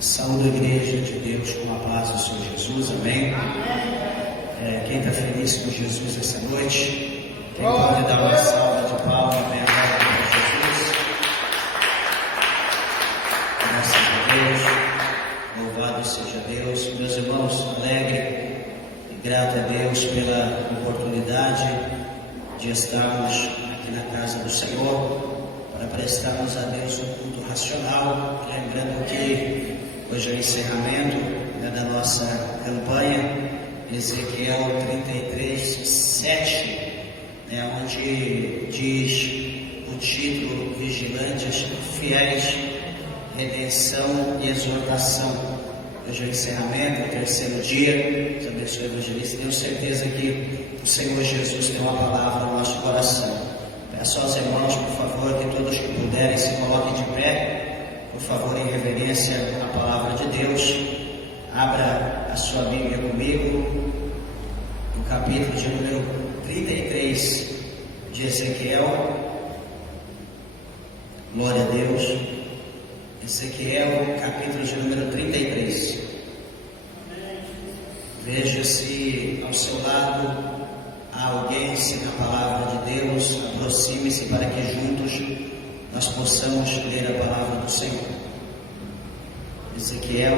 Saúde a igreja de Deus com a paz do Senhor Jesus, amém? Quem está feliz com Jesus essa noite, quem pode dar uma salva de palmas bem agora para Jesus? Graças a Deus, louvado seja Deus. Meus irmãos, alegre e grato a Deus pela oportunidade de estarmos aqui na casa do Senhor para prestarmos a Deus um culto racional, lembrando que hoje é o encerramento da nossa campanha, Ezequiel 33:7, onde diz o título: Vigilantes Fiéis, Redenção e Exortação. Hoje é o encerramento, o terceiro dia. Deus abençoe o evangelista. Tenho certeza que o Senhor Jesus tem uma palavra no nosso coração. Peço aos irmãos, por favor, que todos que puderem se coloquem de pé, por favor, em reverência à palavra de Deus. Abra a sua Bíblia comigo, no capítulo de número 33 de Ezequiel. Glória a Deus. Ezequiel, capítulo de número 33. Veja se ao seu lado há alguém sem a palavra de Deus. Aproxime-se para que juntos nós possamos ler a palavra do Senhor. Ezequiel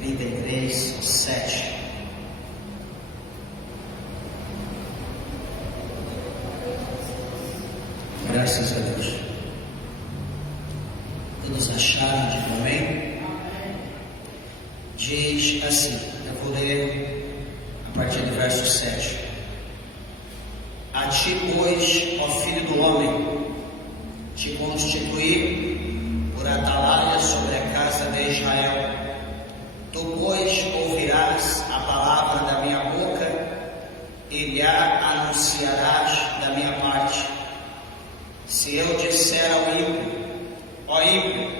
33:7. Graças a Deus. Todos acharam? Digo amém? Diz assim, eu vou ler a partir do verso 7. A ti, pois, ó filho do homem, te constituí por atalaia sobre a casa de Israel. Tu, pois, ouvirás a palavra da minha boca e lhe anunciarás da minha parte. Se eu disser ao ímpio, ó ímpio,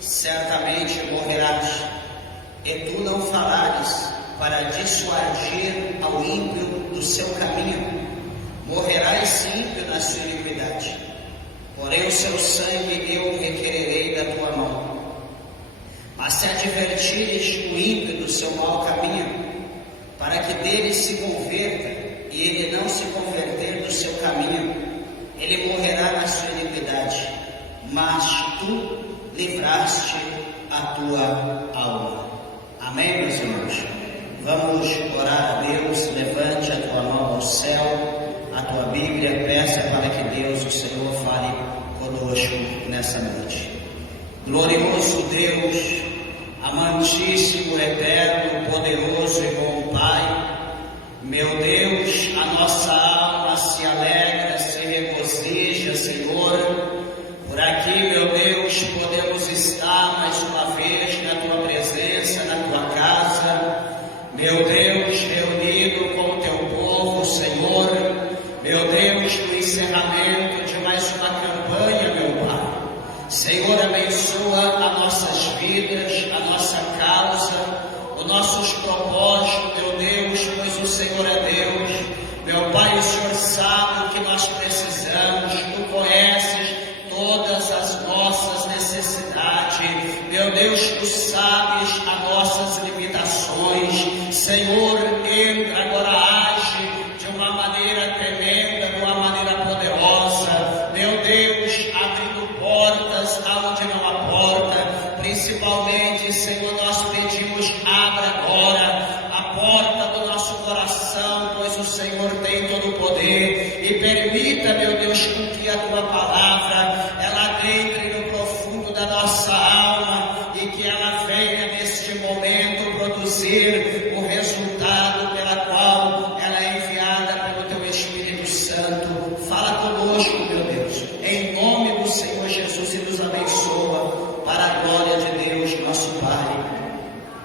certamente morrerás, e tu não falares para dissuadir ao ímpio do seu caminho, morrerás ímpio na sua iniquidade. Porém o seu sangue eu requererei da tua mão. Mas se advertires o ímpio do seu mau caminho, para que dele se converta, e ele não se converter do seu caminho, ele morrerá na sua iniquidade, mas tu livraste a tua alma. Amém, meus irmãos? Vamos orar a Deus. Levante a tua mão ao céu, a tua Bíblia, peça para que Deus, o Senhor, fale conosco nessa noite. Glorioso Deus, amantíssimo, eterno, poderoso e bom Pai, meu Deus, a nossa alma se alegra, se regozija, Senhor. Por aqui, meu Deus, podemos estar mais uma vez na tua presença, na tua casa, meu Deus, reunido com o teu povo, Senhor. Meu Deus, no encerramento de mais uma campanha, meu Pai. Senhor, abençoa as nossas vidas, a nossa causa, os nossos propósitos, meu Deus, pois o Senhor é Deus. Meu Pai, o Senhor sabe o que nós precisamos, Tu conheces todas as nossas necessidades. Meu Deus, Tu sabes as nossas limitações. Senhor, entra agora, age de uma maneira tremenda, de uma maneira poderosa. Meu Deus, abrindo portas aonde não há porta. Principalmente, Senhor, nós pedimos, abra agora a porta do nosso coração, pois o Senhor tem todo o poder. E permita, meu Deus, com que a Tua palavra, ela entre no profundo da nossa alma e que ela venha neste momento produzir o resultado pela qual ela é enviada pelo Teu Espírito Santo. Fala conosco, meu Deus, em nome do Senhor Jesus, e nos abençoa para a glória de Deus, nosso Pai.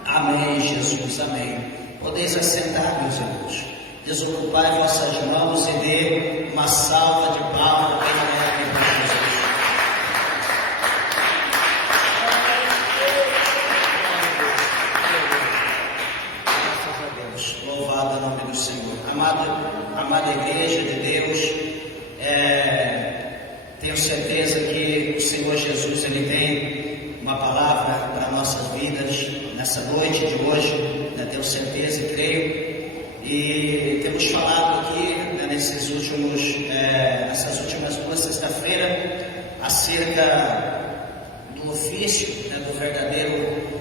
Amém, Jesus, amém. Podeis assentar, meus irmãos. Desocupai vossas mãos e dê uma salva de palmas bem alegre para Jesus. Graças a Deus. Louvado o nome do Senhor. Amada igreja de Deus, tenho certeza que o Senhor Jesus, Ele tem uma palavra para nossas noite de hoje, né, tenho certeza e creio. E temos falado aqui, né, nessas últimas 2 sexta-feiras acerca do ofício, né, do verdadeiro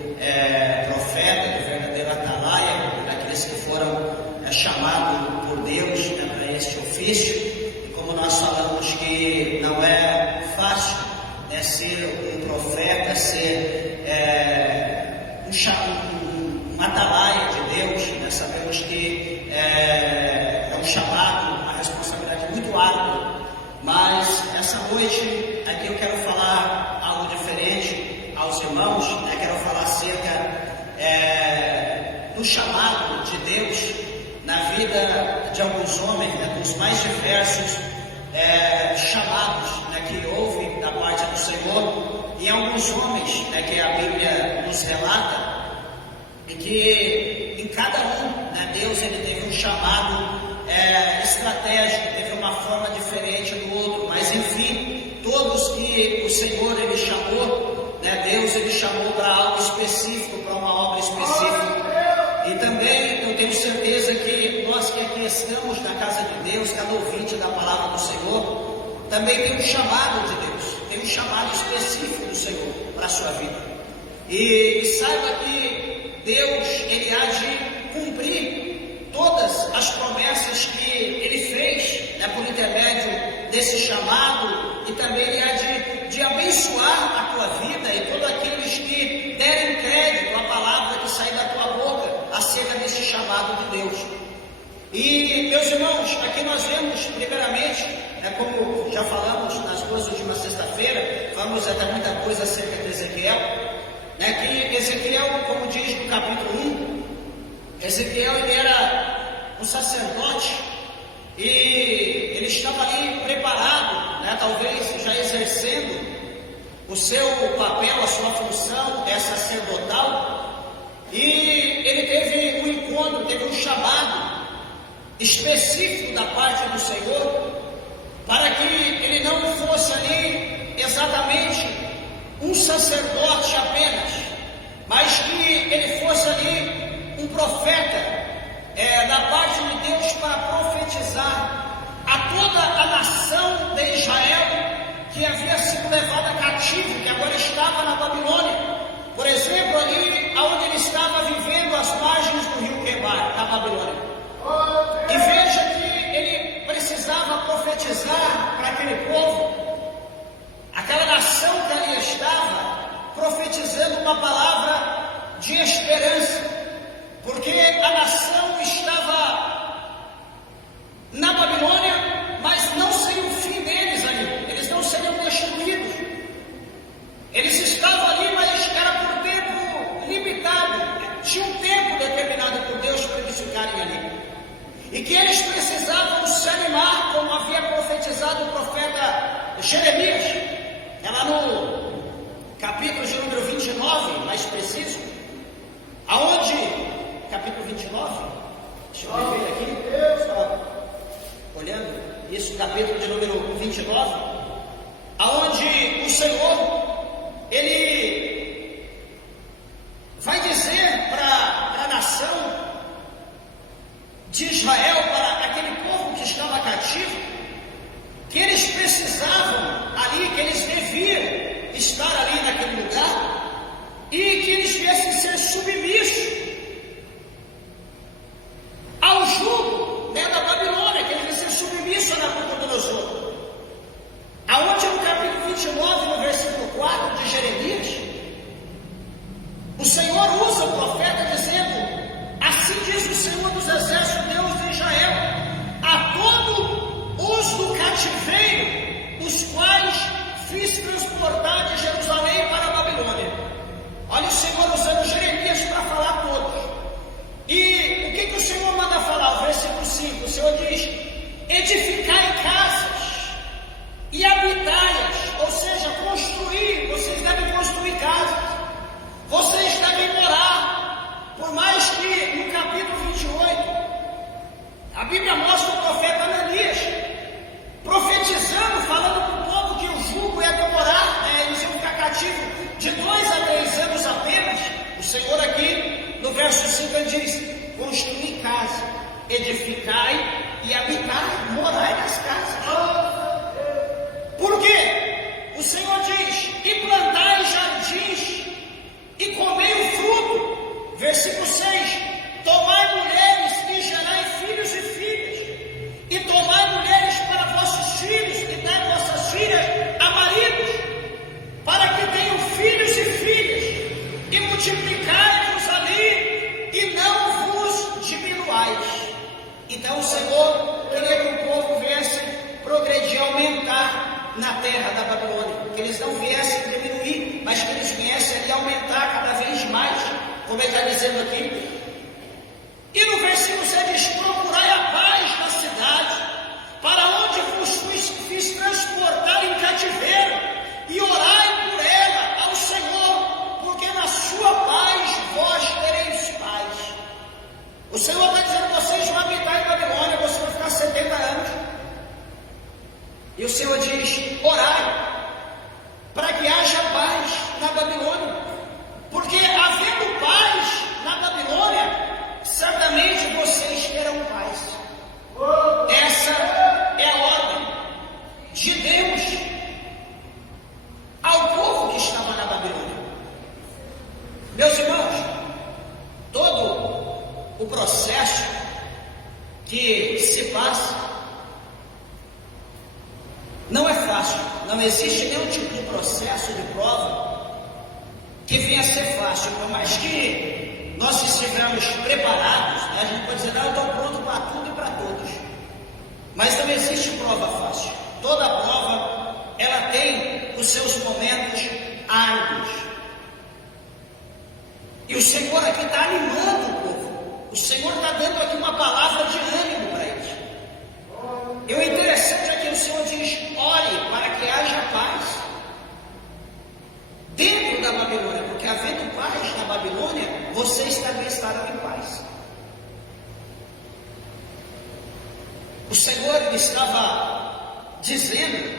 profeta, do verdadeiro atalaia, daqueles que foram chamados por Deus, né, para este ofício. E como nós falamos que não é fácil, né, ser um profeta, ser um atalaia de Deus, né, sabemos que é um chamado, uma responsabilidade muito árdua. Mas essa noite aqui eu quero falar algo diferente aos irmãos, né? Quero falar acerca do chamado de Deus na vida de alguns homens, né, dos mais diversos chamados, né, que houve da parte do Senhor, e alguns homens, né, que a Bíblia nos relata, e que em cada um, né, Deus ele teve um chamado estratégico, teve uma forma diferente do outro, mas enfim, todos que o Senhor ele chamou, né, Deus ele chamou para algo específico, para uma obra específica. E também eu tenho certeza que nós que aqui estamos na casa de Deus, cada ouvinte da palavra do Senhor, também tem um chamado de Deus, tem um chamado específico do Senhor para a sua vida. E saiba que Deus ele há de cumprir todas as promessas que ele fez, né, por intermédio desse chamado, e também ele há de abençoar a tua vida e todos aqueles que derem crédito à palavra que sai da tua boca acerca desse chamado de Deus. E meus irmãos, aqui nós vemos primeiramente, né, como já falamos nas 2 últimas sexta-feiras, falamos até muita coisa acerca de Ezequiel, né, que Ezequiel, como diz no capítulo 1, Ezequiel ele era um sacerdote e ele estava ali preparado, né, talvez já exercendo o seu papel, a sua função sacerdotal, e ele teve um encontro, teve um chamado específico da parte do Senhor, para que ele não fosse ali exatamente um sacerdote apenas, mas que ele fosse ali um profeta da parte de Deus para profetizar a toda a nação de Israel que havia sido levada cativo, que agora estava na Babilônia. Por exemplo, ali onde ele estava vivendo às margens do rio Quebar, na Babilônia. E veja que ele precisava profetizar para aquele povo, aquela nação que ali estava, profetizando uma palavra de esperança, porque a nação estava na Babilônia, mas não seria o fim deles ali, eles não seriam destruídos, eles estavam ali, mas era por tempo limitado, tinha um tempo determinado por Deus para eles ficarem ali, e que eles precisavam se animar, como havia profetizado o profeta Jeremias, lá no capítulo de número 29, mais preciso, aonde, capítulo 29, deixa eu ver aqui, só olhando, isso, capítulo de número 29, aonde o Senhor, ele vai dizer para a nação de Israel, para aquele povo que estava cativo, que eles precisavam ali, que eles deviam estar ali naquele lugar, e que eles viessem ser submissos ao jugo, né, da Babilônia, que eles viessem ser submissos a Nabucodonosor. Aonde no capítulo 29, no versículo 4 de Jeremias, o Senhor usa o profeta dizendo: assim diz o Senhor dos Exércitos, Deus de Israel, a todos os do cativeiro, os quais fiz transportar de Jerusalém para a Babilônia. Olha o Senhor usando Jeremias para falar a todos. E o que o Senhor manda falar? O versículo 5, o Senhor diz: edificai casas e habitai-as, ou seja, construir, vocês devem construir casas, vocês devem morar. Por mais que no capítulo 28, a Bíblia mostra o profeta Ananias profetizando, falando para o povo que o jugo ia demorar, né, eles iam ficar cativos de 2 a 3 anos apenas, edificai e habitai, morai nas casas. Por quê? O Senhor diz: e plantai jardins, e comei o fruto. Versículo 6: tomai mulheres e gerai filhos e filhas, e tomai mulheres para vossos filhos, e dai vossas filhas a maridos, para que tenham filhos e filhas, e multiplicai-vos ali, e não vos diminuais. Então o Senhor queria que o povo viesse progredir, aumentar na terra da Babilônia, que eles não viessem diminuir, mas que eles viessem ali aumentar cada vez mais, como ele está dizendo aqui. E no versículo 7 diz: procurai a paz na cidade, para onde vos fiz transportar em cativeiro, e orai por ela ao Senhor, porque na sua paz vós tereis paz. O Senhor está dizendo: vocês vão habitar em Babilônia, vocês vão ficar 70 anos. E o Senhor diz: orai, para que haja paz na Babilônia, porque havendo paz na Babilônia, certamente vocês terão paz. Essa é a ordem de Deus ao povo que estava na Babilônia. Meus irmãos, todo o processo que se passa não é fácil. Não existe nenhum tipo de processo de prova que venha a ser fácil, por mais que nós estivermos preparados, né? A gente pode dizer: não, eu estou pronto para tudo e para todos. Mas não existe prova fácil. Toda prova, ela tem os seus momentos árduos. E o Senhor aqui está animando o povo. O Senhor está dando aqui uma palavra de ânimo para eles. E o interessante é que o Senhor diz: ore para que haja paz dentro da Babilônia, porque havendo paz na Babilônia, vocês também estarão em paz. O Senhor estava dizendo,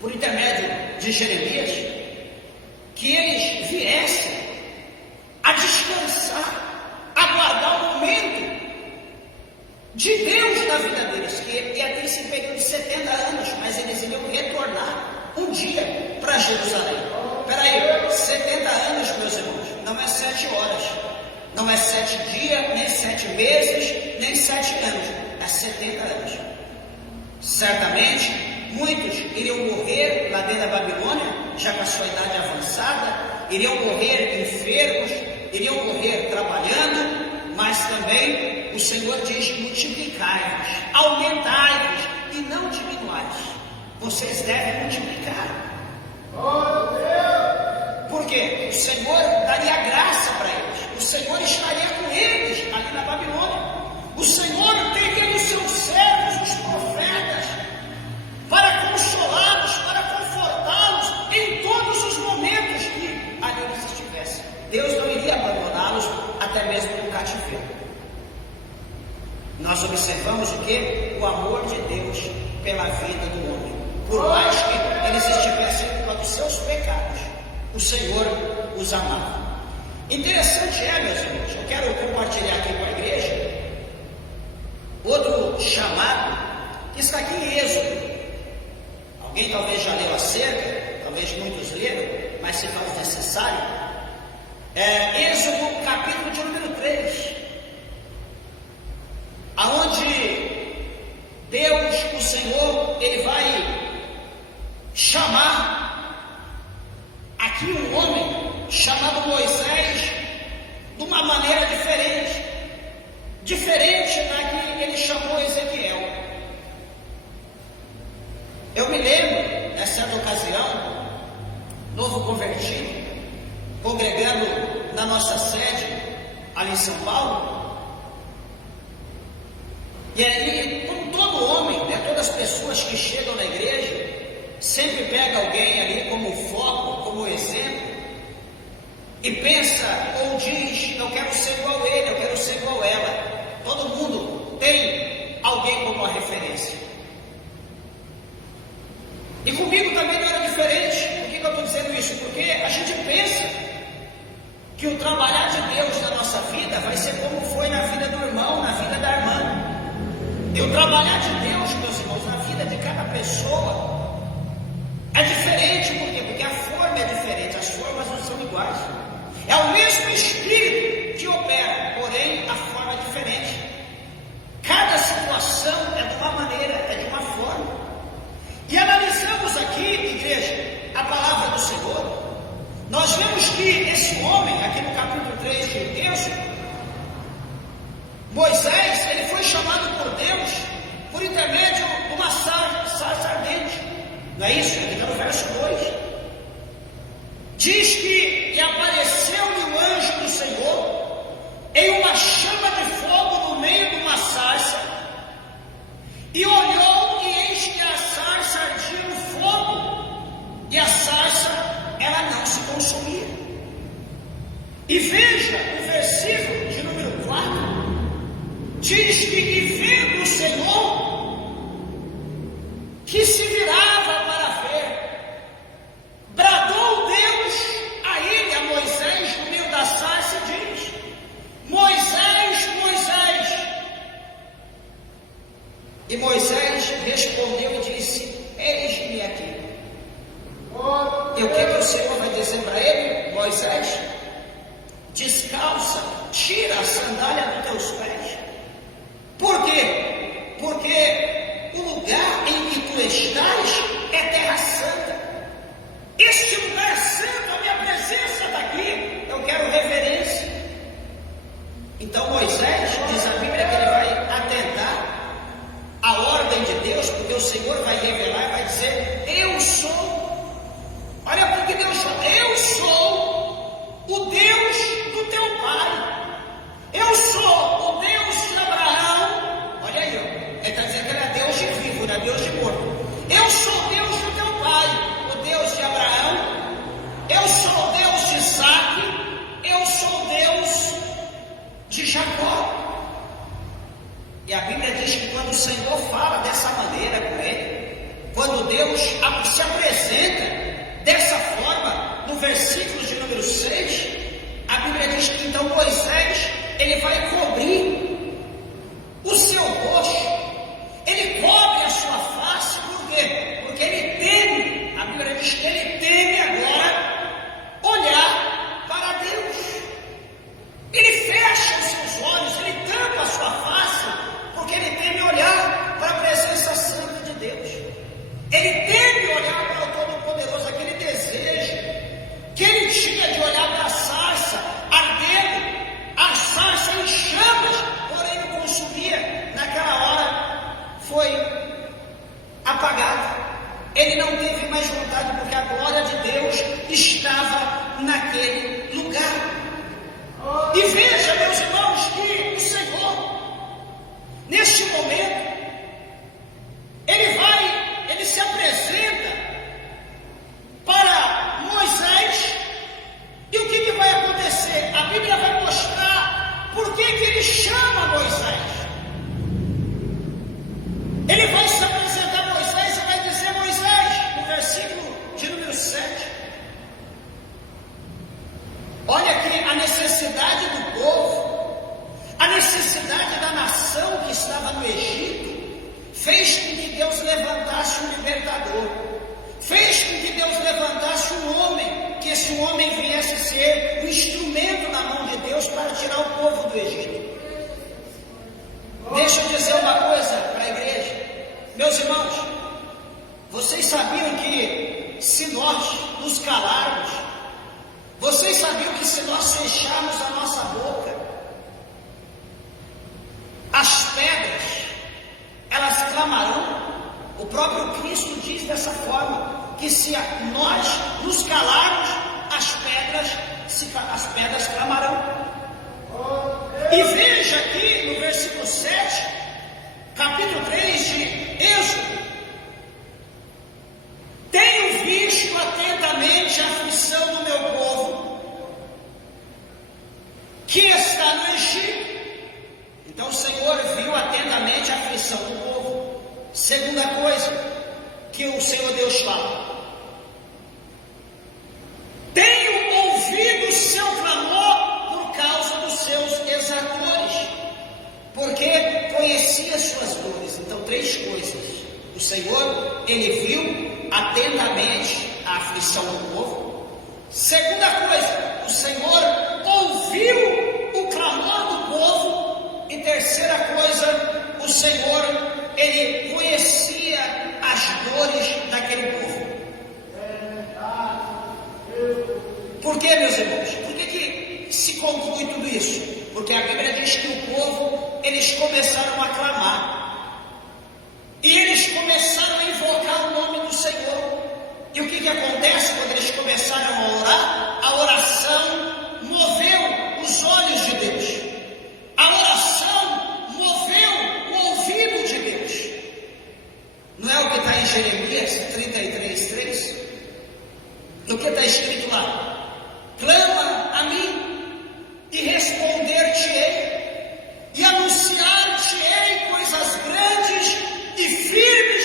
por intermédio de Jeremias, que eles viessem a descansar, aguardar o momento de Deus na vida deles, que ia ter esse período de 70 anos, mas eles iam retornar um dia para Jerusalém. Espera aí, 70 anos, meus irmãos, não é 7 horas, não é 7 dias, nem 7 meses, nem 7 anos, é 70 anos. Certamente, muitos iriam morrer lá dentro da Babilônia, já com a sua idade avançada, iriam morrer enfermos, iriam morrer trabalhando, mas também o Senhor diz: multiplicai-vos, aumentai-vos e não diminuais. Vocês devem multiplicar. Por quê? O Senhor daria graça para eles. O Senhor estaria com eles ali na Babilônia. O Senhor teria os seus servos, os profetas, para consolá-los, para confortá-los em todos os momentos que ali eles estivessem. Deus não iria abandoná-los até mesmo no cativeiro. Nós observamos o que? O amor de Deus pela vida do homem. Por mais que eles estivessem com os seus pecados, o Senhor os amava. Interessante meus irmãos, eu quero compartilhar aqui com a igreja outro chamado que está aqui em Êxodo. Alguém talvez já leu acerca, talvez muitos leram, mas se faz necessário. Êxodo capítulo de número 3, aonde Deus, o Senhor, ele vai chamar aqui um homem chamado Moisés de uma maneira diferente da que ele chamou Ezequiel. Eu me lembro, nessa certa ocasião, novo convertido, congregando na nossa sede ali em São Paulo, e aí, como todo homem, né, todas as pessoas que chegam na igreja sempre pega alguém ali como foco, como exemplo, e pensa ou diz: eu quero ser igual a ele, eu quero ser igual a ela. Todo mundo tem alguém como uma referência. E comigo também não era diferente. Por que eu estou dizendo isso? Porque a gente pensa que o trabalhar de Deus na nossa nossa vida vai ser como foi na vida do irmão, na vida da irmã. E o trabalhar de Deus, meus irmãos, na vida de cada pessoa é diferente. Por quê? Porque a forma é diferente, as formas não são iguais. É o mesmo Espírito que opera, porém a forma é diferente. Cada situação é de uma maneira, é de uma forma. E analisamos aqui, igreja, a palavra do Senhor. Nós vemos que esse homem, aqui no capítulo 3 de Êxodo, Moisés, ele foi chamado por Deus por intermédio de uma sarça ardente. Não é isso? Aqui está no verso 2. Diz que e apareceu-lhe o anjo do Senhor em uma chama de fogo no meio de uma sarça, e olhou, e eis que a sarça ardia no fogo, e a sarça, ela não se consumia. E veja o versículo de número 4, diz que, e vendo o Senhor, que se virava para ver, bradou Deus a ele, a Moisés, no meio da sarça, e diz: Moisés, Moisés. E Moisés respondeu e disse: eis-me aqui. E o que o Senhor vai dizer para ele? Moisés, descalça, tira a sandália dos teus pés. Por quê? Porque o lugar em que tu estás é terra santa. Este lugar santo, a minha presença está aqui, eu quero reverência. Então Moisés, diz a Bíblia, que ele vai atentar à ordem de Deus, porque o Senhor vai revelar e vai dizer: eu sou. Olha porque Deus chama: eu sou o Deus do teu pai. Eu sou o Deus de Abraão. Olha aí, ele está dizendo que ele é Deus de vivo, não é Deus de morto. Eu sou o Deus do teu pai, o Deus de Abraão. Eu sou o Deus de Isaac. Eu sou o Deus de Jacó. E a Bíblia diz que quando o Senhor fala dessa maneira com ele, quando Deus se apresenta dessa forma, no versículo de número 6, a Bíblia diz que então Moisés, ele vai cobrir o seu rosto, ele cobre a sua face. Por quê? Porque ele teme, a Bíblia diz que ele teme agora olhar para Deus. Ele fecha os seus olhos, ele tampa a sua face, porque ele teme olhar para a presença santa de Deus. Ele teme olhar para o Todo-Poderoso, aquele desejo que ele tinha de olhar para a sarça ardendo, a sarça em chamas, porém não consumia. Naquela hora foi apagada. Ele não teve mais vontade, porque a glória de Deus estava naquele lugar. E veja, meus irmãos, que o Senhor, neste momento, ele se apresenta para Moisés. E o que vai acontecer? A Bíblia vai mostrar por que ele chama Moisés. Ele vai se apresentar a Moisés e vai dizer: Moisés, no versículo de número 7, olha aqui a necessidade do povo, a necessidade da nação que estava no Egito, fez com que Deus levantasse um libertador, fez com que Deus levantasse um homem, que esse homem viesse ser um instrumento na mão de Deus para tirar o povo do Egito. Deixa eu dizer uma coisa para a igreja, meus irmãos, vocês sabiam que se nós nos calarmos, vocês sabiam que se nós fecharmos a nossa boca, as pedras, elas clamarão? O próprio Cristo diz dessa forma, que se nós nos calarmos, as pedras clamarão. E veja aqui no versículo 7, capítulo 3 de Êxodo: tenho visto atentamente a aflição do meu povo, que está no Egito. Então o Senhor viu atentamente a aflição do povo. Segunda coisa que o Senhor Deus fala: tenho ouvido o seu clamor por causa dos seus três coisas. O Senhor, ele viu atentamente a aflição do povo. Segunda coisa, o Senhor ouviu o clamor do povo. E terceira coisa, o Senhor, ele conhecia as dores daquele povo. Por que, meus irmãos? Por que se conclui tudo isso? Porque a Bíblia diz que o povo, eles começaram a clamar. E eles começaram a invocar o nome do Senhor. E o que acontece quando eles começaram a orar? A oração moveu os olhos de Deus. A oração moveu o ouvido de Deus. Não é o que está em Jeremias 33:3? O que está escrito lá? Clama a mim e responder-te-ei e anunciar-te-ei coisas grandes e firmes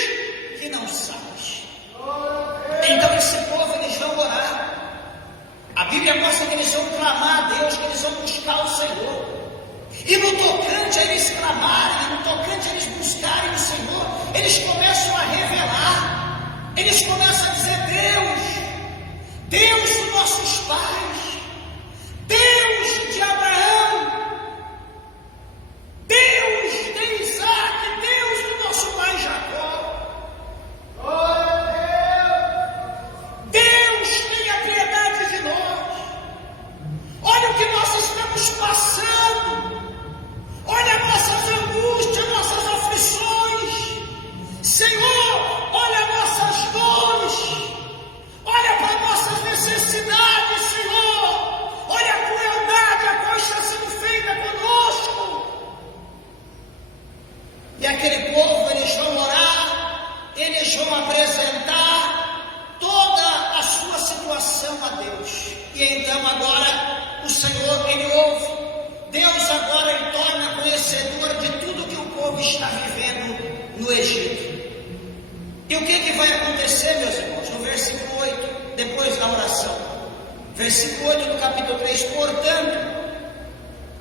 que não sabes. Então esse povo, eles vão orar. A Bíblia mostra que eles vão clamar a Deus, que eles vão buscar o Senhor. E no tocante a eles clamarem, no tocante a eles buscarem o Senhor, eles começam a revelar. Eles começam a dizer: Deus dos nossos pais, Deus de Abraão, Deus de Isaac, Deus do nosso pai Jacó. Deus, tenha piedade de nós. Olha o que nós estamos passando. Olha nossas angústias, nossas aflições. Senhor, olha nossas dores. Olha para nossas necessidades, Senhor. Olha a crueldade a qual está sendo feita conosco. E aquele povo, eles vão orar, eles vão apresentar toda a sua situação a Deus. E então agora o Senhor, ele ouve. Deus agora ele torna conhecedor de tudo que o povo está vivendo no Egito. E o que vai acontecer, meus irmãos? No versículo 8, depois da oração. Versículo 8 do capítulo 3. Portanto,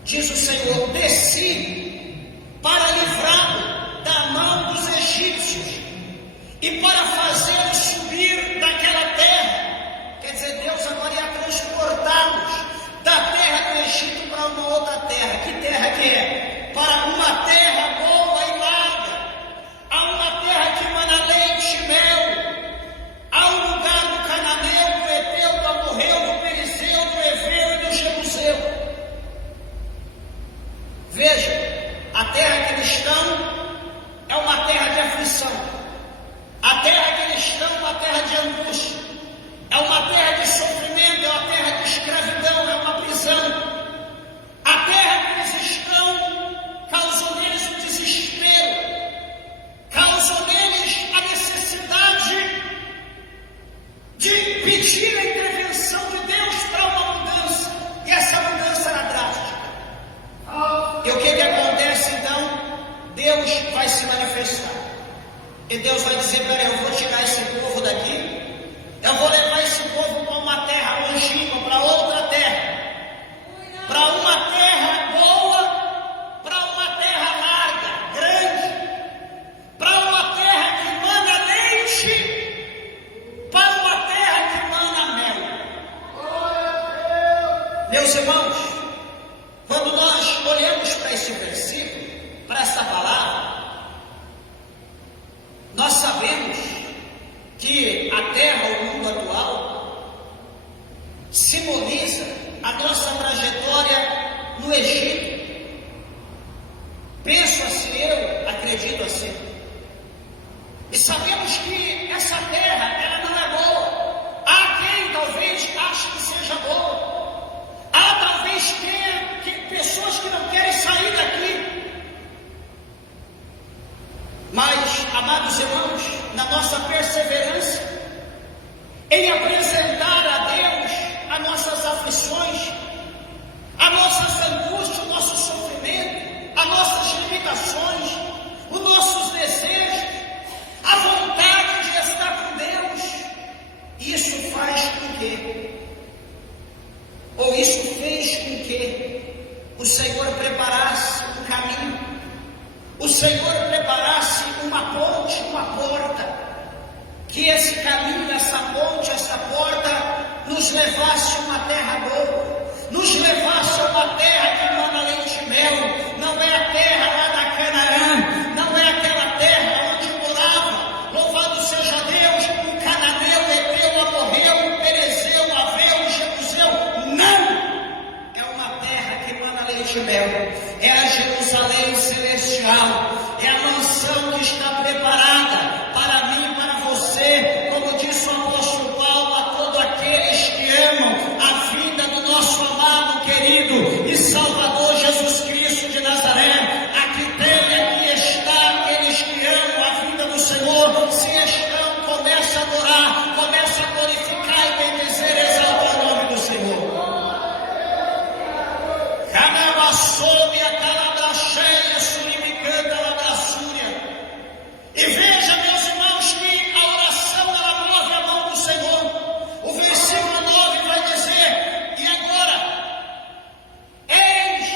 diz o Senhor: desci para livrá-lo da mão dos egípcios e para fazê-lo subir daquela terra. Quer dizer, Deus agora ia transportá-los da terra do Egito para uma outra terra. Que terra que é? Para uma terra boa e larga, a uma terra que emana leite e mel, a um lugar do Cananeu, do Eteu, do Amorreu, do Perizeu, do Eveu e do Jebuseu. Veja, a terra que eles estão é uma terra de aflição. A terra que eles estão é uma terra de angústia. É uma terra de sofrimento, é uma terra de escravidão, é uma prisão. A terra que eles estão causou neles o desespero, causou neles a necessidade de pedir a intervenção de Deus para uma mudança. E essa mudança era drástica. E o que acontece então? Deus vai se manifestar. E Deus vai dizer: peraí, eu vou tirar esse povo daqui. Eu vou levar esse povo para uma terra longínqua, para outra terra, para uma terra boa, para uma terra larga, grande, para uma terra que emana leite, para uma terra que emana mel. Meus irmãos, quando nós olhamos para esse versículo, para essa palavra, nós sabemos que a terra, o mundo atual, simboliza a nossa trajetória no Egito. Penso assim, eu acredito assim. E sabemos que essa terra, ela não é boa. Há quem talvez ache que seja boa. Há talvez pessoas que não querem sair daqui. Mas, amados irmãos, na nossa perseverança em apresentar a Deus as nossas aflições, as nossas angústias, o nosso sofrimento, as nossas limitações, os nossos desejos, a vontade de estar com Deus, isso faz com que, ou isso fez com que o Senhor preparasse um caminho. o Senhor preparasse uma ponte, uma porta, que esse caminho, essa ponte, essa porta nos levasse a uma terra boa, nos levasse a uma terra que emana leite e mel. Não é a terra lá da Canaã, não é aquela terra onde morava, louvado seja Deus, o cananeu, o heteu, o amorreu, o perezeu, o aveu, o jebuseu. Não! É uma terra que emana leite e mel. É a Jerusalém celestial, é a mansão que está preparada para mim e para você, como disse o apóstolo Paulo, a todos aqueles que amam a vida do nosso amado, querido e Salvador Jesus Cristo de Nazaré. Aqui tem, aqui está aqueles que amam a vida do Senhor. Se estão, comece a adorar, comece a glorificar e bendizer, exaltar o nome do Senhor. E veja, meus irmãos, que a oração ela move a mão do Senhor. O versículo 9 vai dizer: e agora, eis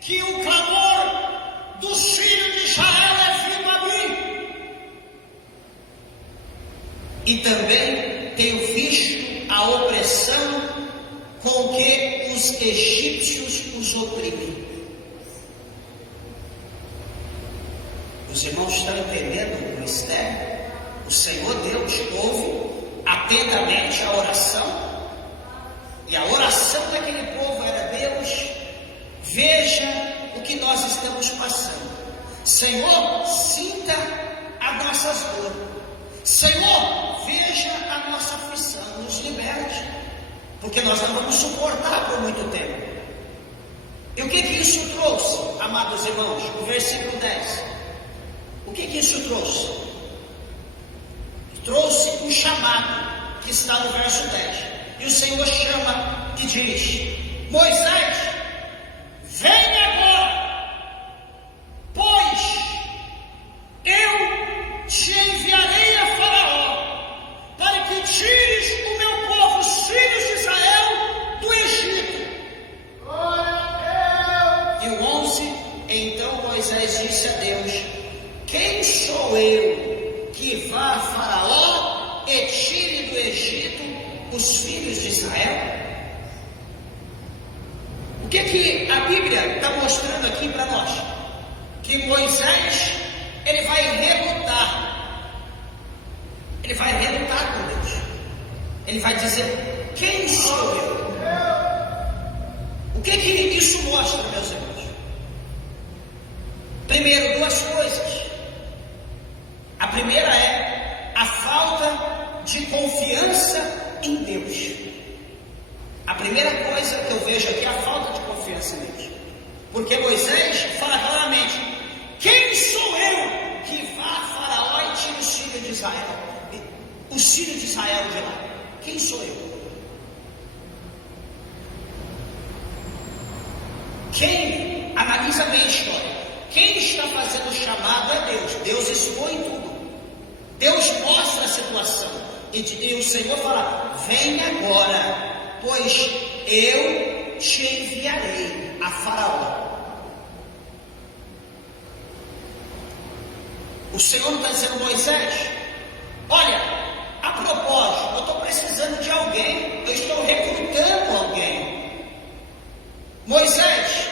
que o clamor dos filhos de Israel é vindo a mim, e também tenho visto a opressão com que os egípcios os oprimem. Os irmãos estão entendendo o mistério? O Senhor Deus ouve atentamente a oração, e a oração daquele povo era: Deus, veja o que nós estamos passando. Senhor, sinta as nossas dores. Senhor, veja a nossa aflição, nos liberte, porque nós não vamos suportar por muito tempo. E o que isso trouxe, amados irmãos? O versículo 10. O que isso trouxe? Trouxe um chamado, que está no verso 10. E o Senhor chama e diz: Moisés, vem agora, pois eu te enviarei a Faraó, para que tires o meu povo, os filhos de Israel, do Egito. E o 11, então Moisés disse a Deus: quem sou eu que vá a Faraó e tire do Egito os filhos de Israel? O que a Bíblia está mostrando aqui para nós? Que Moisés, ele vai relutar com Deus. Ele vai dizer: quem sou eu? O que isso mostra, meus irmãos? Primeiro, duas coisas. A primeira é a falta de confiança em Deus. A primeira coisa que eu vejo aqui é a falta de confiança em Deus. Porque Moisés fala claramente: quem sou eu que vá a Faraó e tire os filhos de Israel? Os filhos de Israel de lá. Quem sou eu? Quem analisa bem a história? Quem está fazendo o chamado é Deus. Deus expõe tudo. Deus mostra a situação. E o Senhor fala: vem agora, pois eu te enviarei a Faraó. O Senhor não está dizendo: Moisés, olha, a propósito, eu estou precisando de alguém, eu estou recrutando alguém. Moisés,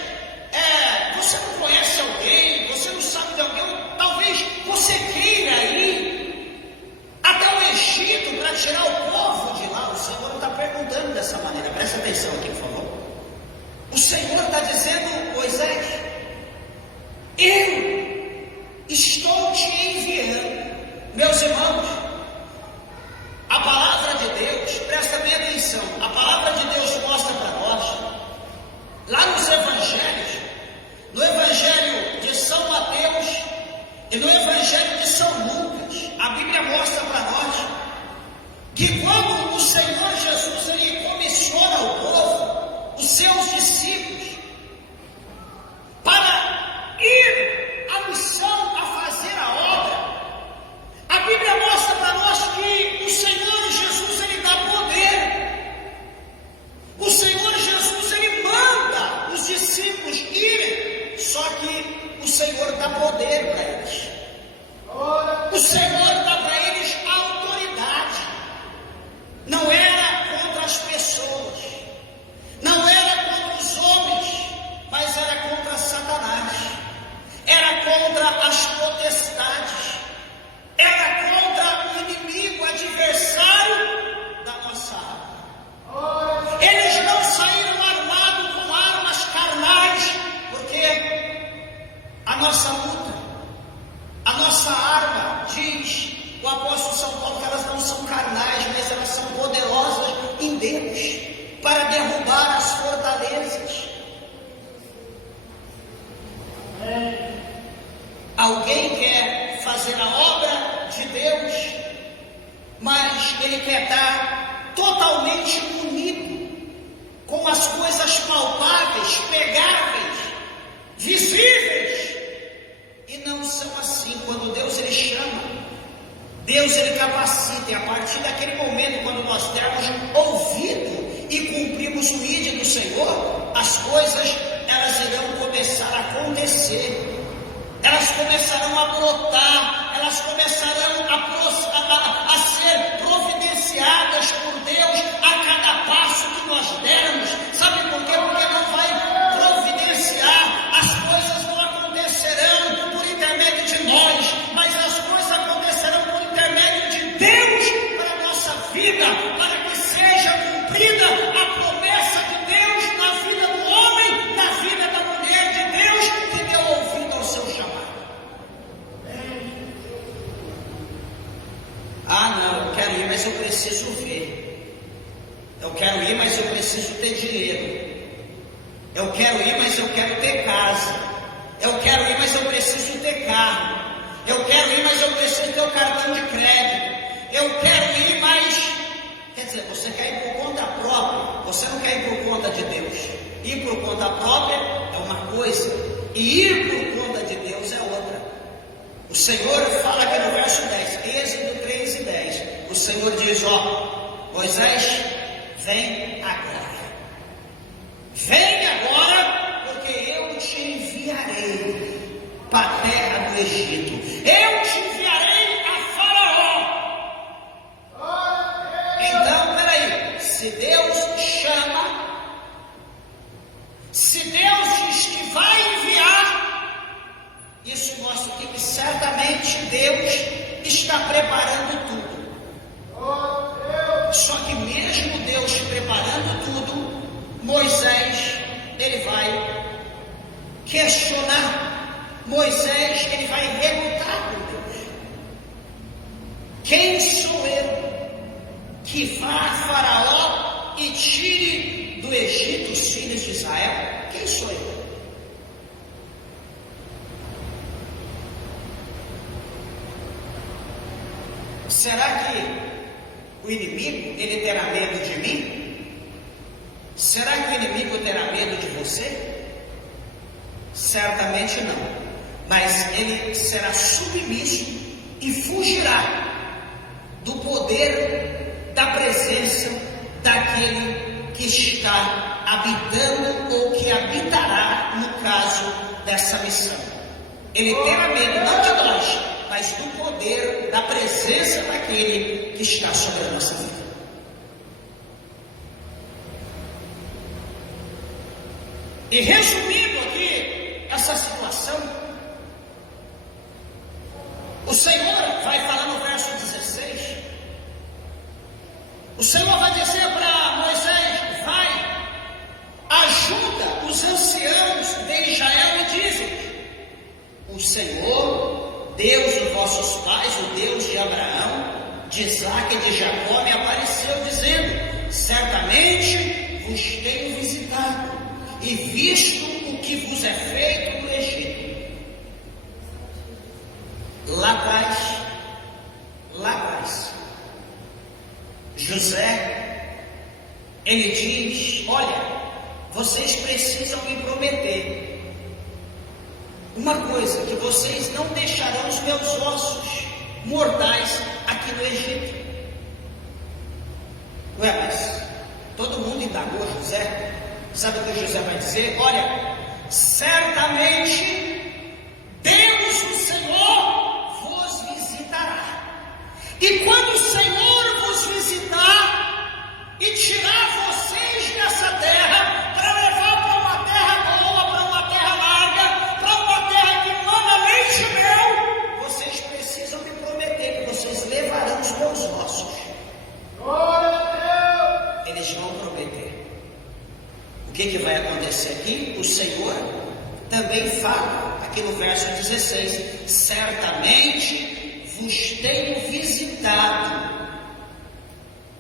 você não conhece alguém, você não sabe de alguém, talvez você queira ir até o Egito para tirar o povo de lá. O Senhor não está perguntando dessa maneira, presta atenção aqui, por favor. O Senhor está dizendo: Moisés, eu estou te enviando. Meus irmãos, a palavra de Deus, presta bem atenção, a palavra de Deus mostra para nós, lá nos evangelhos, no evangelho de São Mateus e no evangelho de São Lucas, a Bíblia mostra para nós que quando o Senhor Jesus ele comissiona o povo, os seus discípulos, para ir à missão, a fazer a fazer a obra de Deus, mas ele quer estar totalmente unido com as coisas palpáveis, pegáveis, visíveis, e não são assim. Quando Deus ele chama, Deus ele capacita, e a partir daquele momento, quando nós dermos ouvido e cumprimos o ID do Senhor, as coisas elas irão começar a acontecer, elas começarão a brotar, elas começarão a ser providenciadas por Deus a cada passo que nós dermos. Sabe por quê? Porque não vai providenciar, as coisas não acontecerão por intermédio de nós, mas as coisas acontecerão por intermédio de Deus para a nossa vida, para que seja cumprida a promessa de Deus na vida do homem, na vida da mulher de Deus que deu ouvido ao seu chamado. Ah, não, eu quero ir, mas eu preciso ver. Eu quero ir, mas eu preciso ter dinheiro. Eu quero ir, mas eu quero ter casa. Eu quero ir, mas eu preciso ter carro. Eu quero ir, mas eu preciso ter o cartão de crédito. Eu quero ir, mas... Quer dizer, você quer ir por conta própria. Você não quer ir por conta de Deus. Ir por conta própria é uma coisa, e ir por conta de Deus é outra. O Senhor fala aqui no verso 10, Êxodo 3:10. O Senhor diz, Moisés, vem agora. Vem agora, porque eu te enviarei para a terra do Egito. Eu te enviarei a Faraó. Então, peraí, se Deus chama, se Deus diz que vai enviar, isso mostra que certamente Deus está preparando tudo. Só que mesmo Deus preparando tudo, Moisés, ele vai questionar. Moisés, ele vai relutar com Deus. Quem sou eu que vá a Faraó e tire do Egito os filhos de Israel? Quem sou eu? Será que o inimigo, ele terá medo de mim? Será que o inimigo terá medo de você? Certamente não. Mas ele será submisso e fugirá do poder, da presença daquele que está habitando ou que habitará no caso dessa missão. Ele terá medo não de nós, mas do poder, da presença daquele que está sobre a nossa vida. E resumindo aqui essa situação, o Senhor vai falar no verso 16, o Senhor vai dizer para Moisés, vai, ajuda os anciãos de Israel e diz-lhes, o Senhor, Deus dos vossos pais, o Deus de Abraão, de Isaque e de Jacó, me apareceu dizendo, certamente vos tenho visitado e visto o que vos é feito no Egito. Lá atrás, José, ele diz, olha, vocês precisam me prometer uma coisa, que vocês não deixarão os meus ossos mortais aqui no Egito. Ué, mas todo mundo indagou José. Sabe o que José vai dizer? Olha, certamente Deus, o Senhor, vos visitará. E quando o Senhor vos visitar e tirar vocês dessa terra, para levar para uma terra boa, para uma terra larga, para uma terra que mana leite e mel, vocês precisam me prometer que vocês levarão os meus ossos. Eles vão prometer. O que vai acontecer aqui? O Senhor também fala aqui no verso 16, certamente vos tenho visitado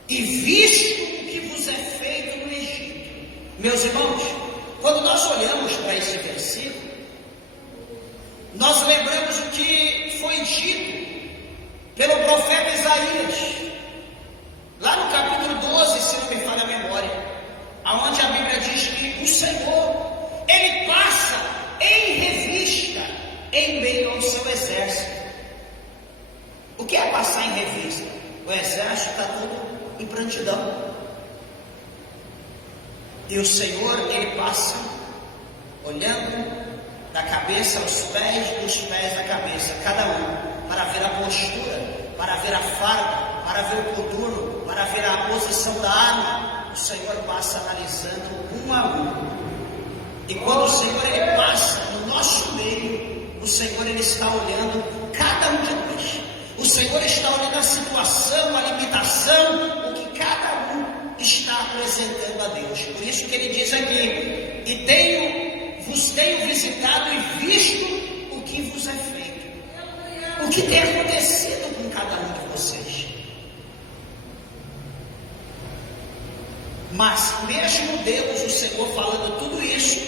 e visto o que vos é feito no Egito. Meus irmãos, quando nós olhamos para esse versículo, nós lembramos o que foi dito pelo profeta Isaías, lá no capítulo 12, se não me falha a memória, aonde a Bíblia diz que o Senhor, Ele passa em revista em meio ao seu exército. O que é passar em revista? O exército está todo em prontidão. E o Senhor, Ele passa olhando da cabeça aos pés, dos pés à cabeça, cada um, para ver a postura, para ver a farda, para ver o coturno, para ver a posição da arma. O Senhor passa analisando um a um. E quando o Senhor, Ele passa no nosso meio, o Senhor, Ele está olhando cada um de nós. O Senhor está olhando a situação, a limitação, o que cada um está apresentando a Deus. Por isso que Ele diz aqui: e vos tenho visitado e visto o que vos é feito, o que tem acontecido com cada um de vocês. Mas mesmo Deus, o Senhor, falando tudo isso,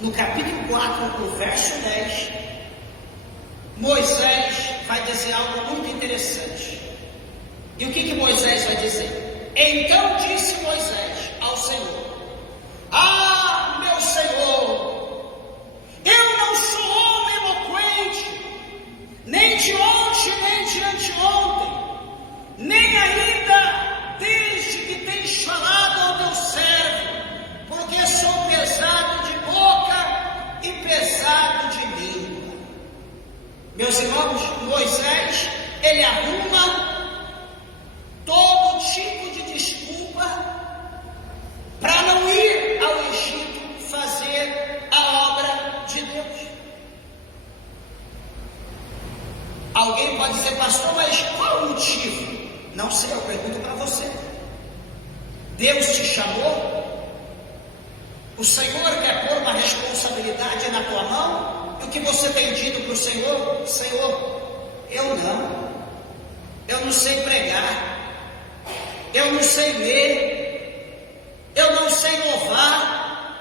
no capítulo 4, no verso 10, Moisés vai dizer algo muito interessante. E o que Moisés vai dizer? Então disse Moisés ao Senhor: ah, meu Senhor, eu não sou homem eloquente, nem de ontem, nem de anteontem, nem ainda desde que tens falado ao teu servo, porque sou pesado de boca e pesado de língua. Meus irmãos, Moisés, ele arruma todo tipo de desculpa para não ir ao Egito fazer a obra de Deus. Alguém pode dizer: pastor, mas qual o motivo? Não sei, eu pergunto para você. Deus te chamou? O Senhor quer pôr uma responsabilidade na tua mão? E o que você tem dito para o Senhor? Senhor, eu não sei pregar, eu não sei ler, eu não sei louvar,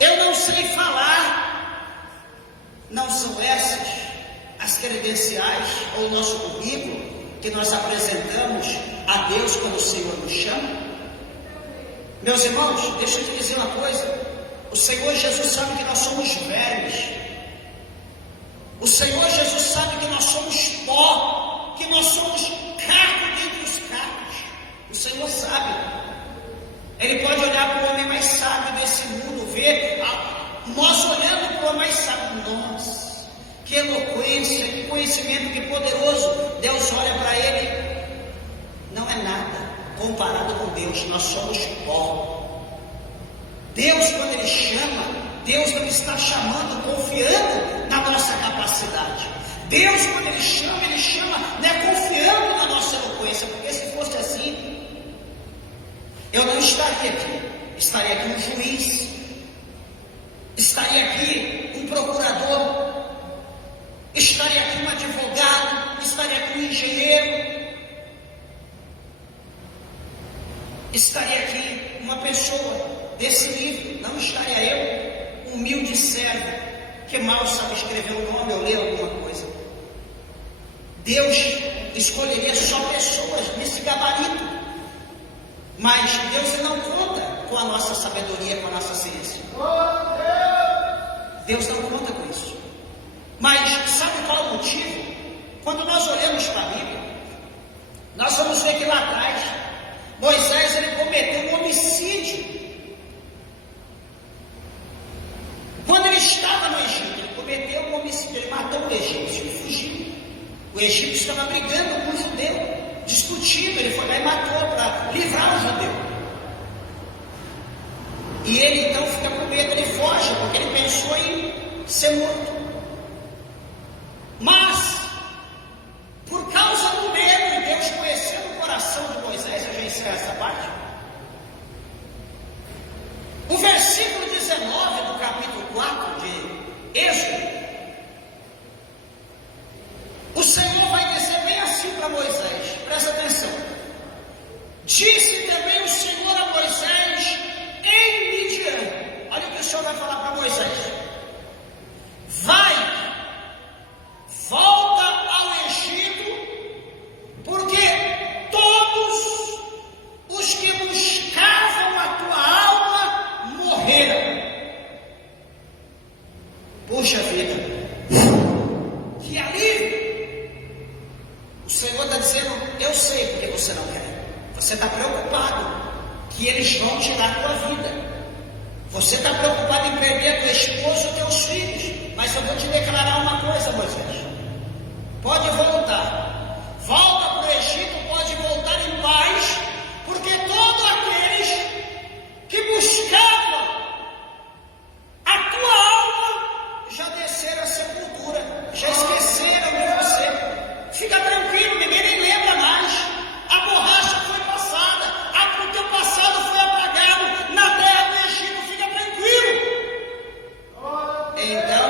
eu não sei falar. Não são essas as credenciais ou o nosso currículo que nós apresentamos a Deus quando o Senhor nos chama? Meus irmãos, deixa eu te dizer uma coisa: o Senhor Jesus sabe que nós somos velhos, o Senhor Jesus sabe que nós somos pó, que nós somos caco dentre os cacos. O Senhor sabe. Ele pode olhar para o homem mais sábio desse mundo, ver nós olhando para o homem mais sábio. Nossa, que eloquência, que conhecimento, que poderoso. Deus olha para ele, não é nada comparado com Deus. Nós somos pó. Deus, quando Ele chama, Deus não está chamando confiando na nossa capacidade. Deus, quando Ele chama, não é confiando na nossa eloquência, porque se fosse assim, eu não estaria aqui. Estaria aqui um juiz, estaria aqui um procurador, estaria aqui um advogado, estaria aqui um engenheiro, estaria aqui uma pessoa desse nível. Não estaria eu, humilde servo, que mal sabe escrever o nome ou ler alguma coisa. Deus escolheria só pessoas nesse gabarito, mas Deus não conta com a nossa sabedoria, com a nossa ciência. Deus não conta com isso. Mas sabe qual é o motivo? Quando nós olhamos para a Bíblia, nós vamos ver que lá atrás Moisés, ele cometeu um homicídio. Quando ele estava no Egito, ele cometeu um homicídio, ele matou o egípcio, ele fugiu. O egípcio estava brigando com o judeu, discutindo, ele foi lá e matou para livrar o judeu. E ele então fica com medo, ele foge, porque ele pensou em ser morto. Mas, por causa do medo, e Deus conhecendo o coração de Moisés, eu já encerro essa parte. O versículo 19 do capítulo 4 de Êxodo, o Senhor vai dizer bem assim para Moisés, presta atenção: disse também o Senhor a Moisés em Midian. Olha o que o Senhor vai falar para Moisés: vão tirar a tua vida. Você está preocupado em perder a tua esposa e teus filhos, mas eu vou te declarar uma coisa, Moisés: pode voltar, volta para o Egito, pode voltar em paz, porque todos aqueles que buscavam a tua alma já desceram a sepultura, já esqueceram de você. Fica tranquilo, ninguém nem lembra mais. A borracha foi passada, o teu passado foi apagado na terra do Egito, fica tranquilo. Então,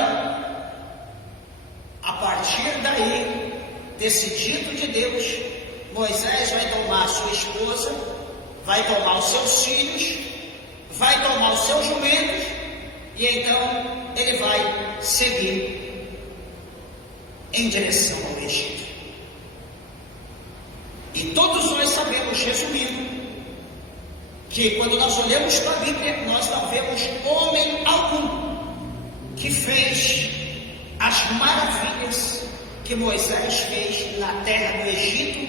a partir daí, decidido de Deus, Moisés vai tomar a sua esposa, vai tomar os seus filhos, vai tomar os seus jumentos, e então ele vai seguir em direção ao Egito. E todos nós sabemos, resumindo, que quando nós olhamos para a Bíblia, nós não vemos homem algum que fez as maravilhas que Moisés fez na terra do Egito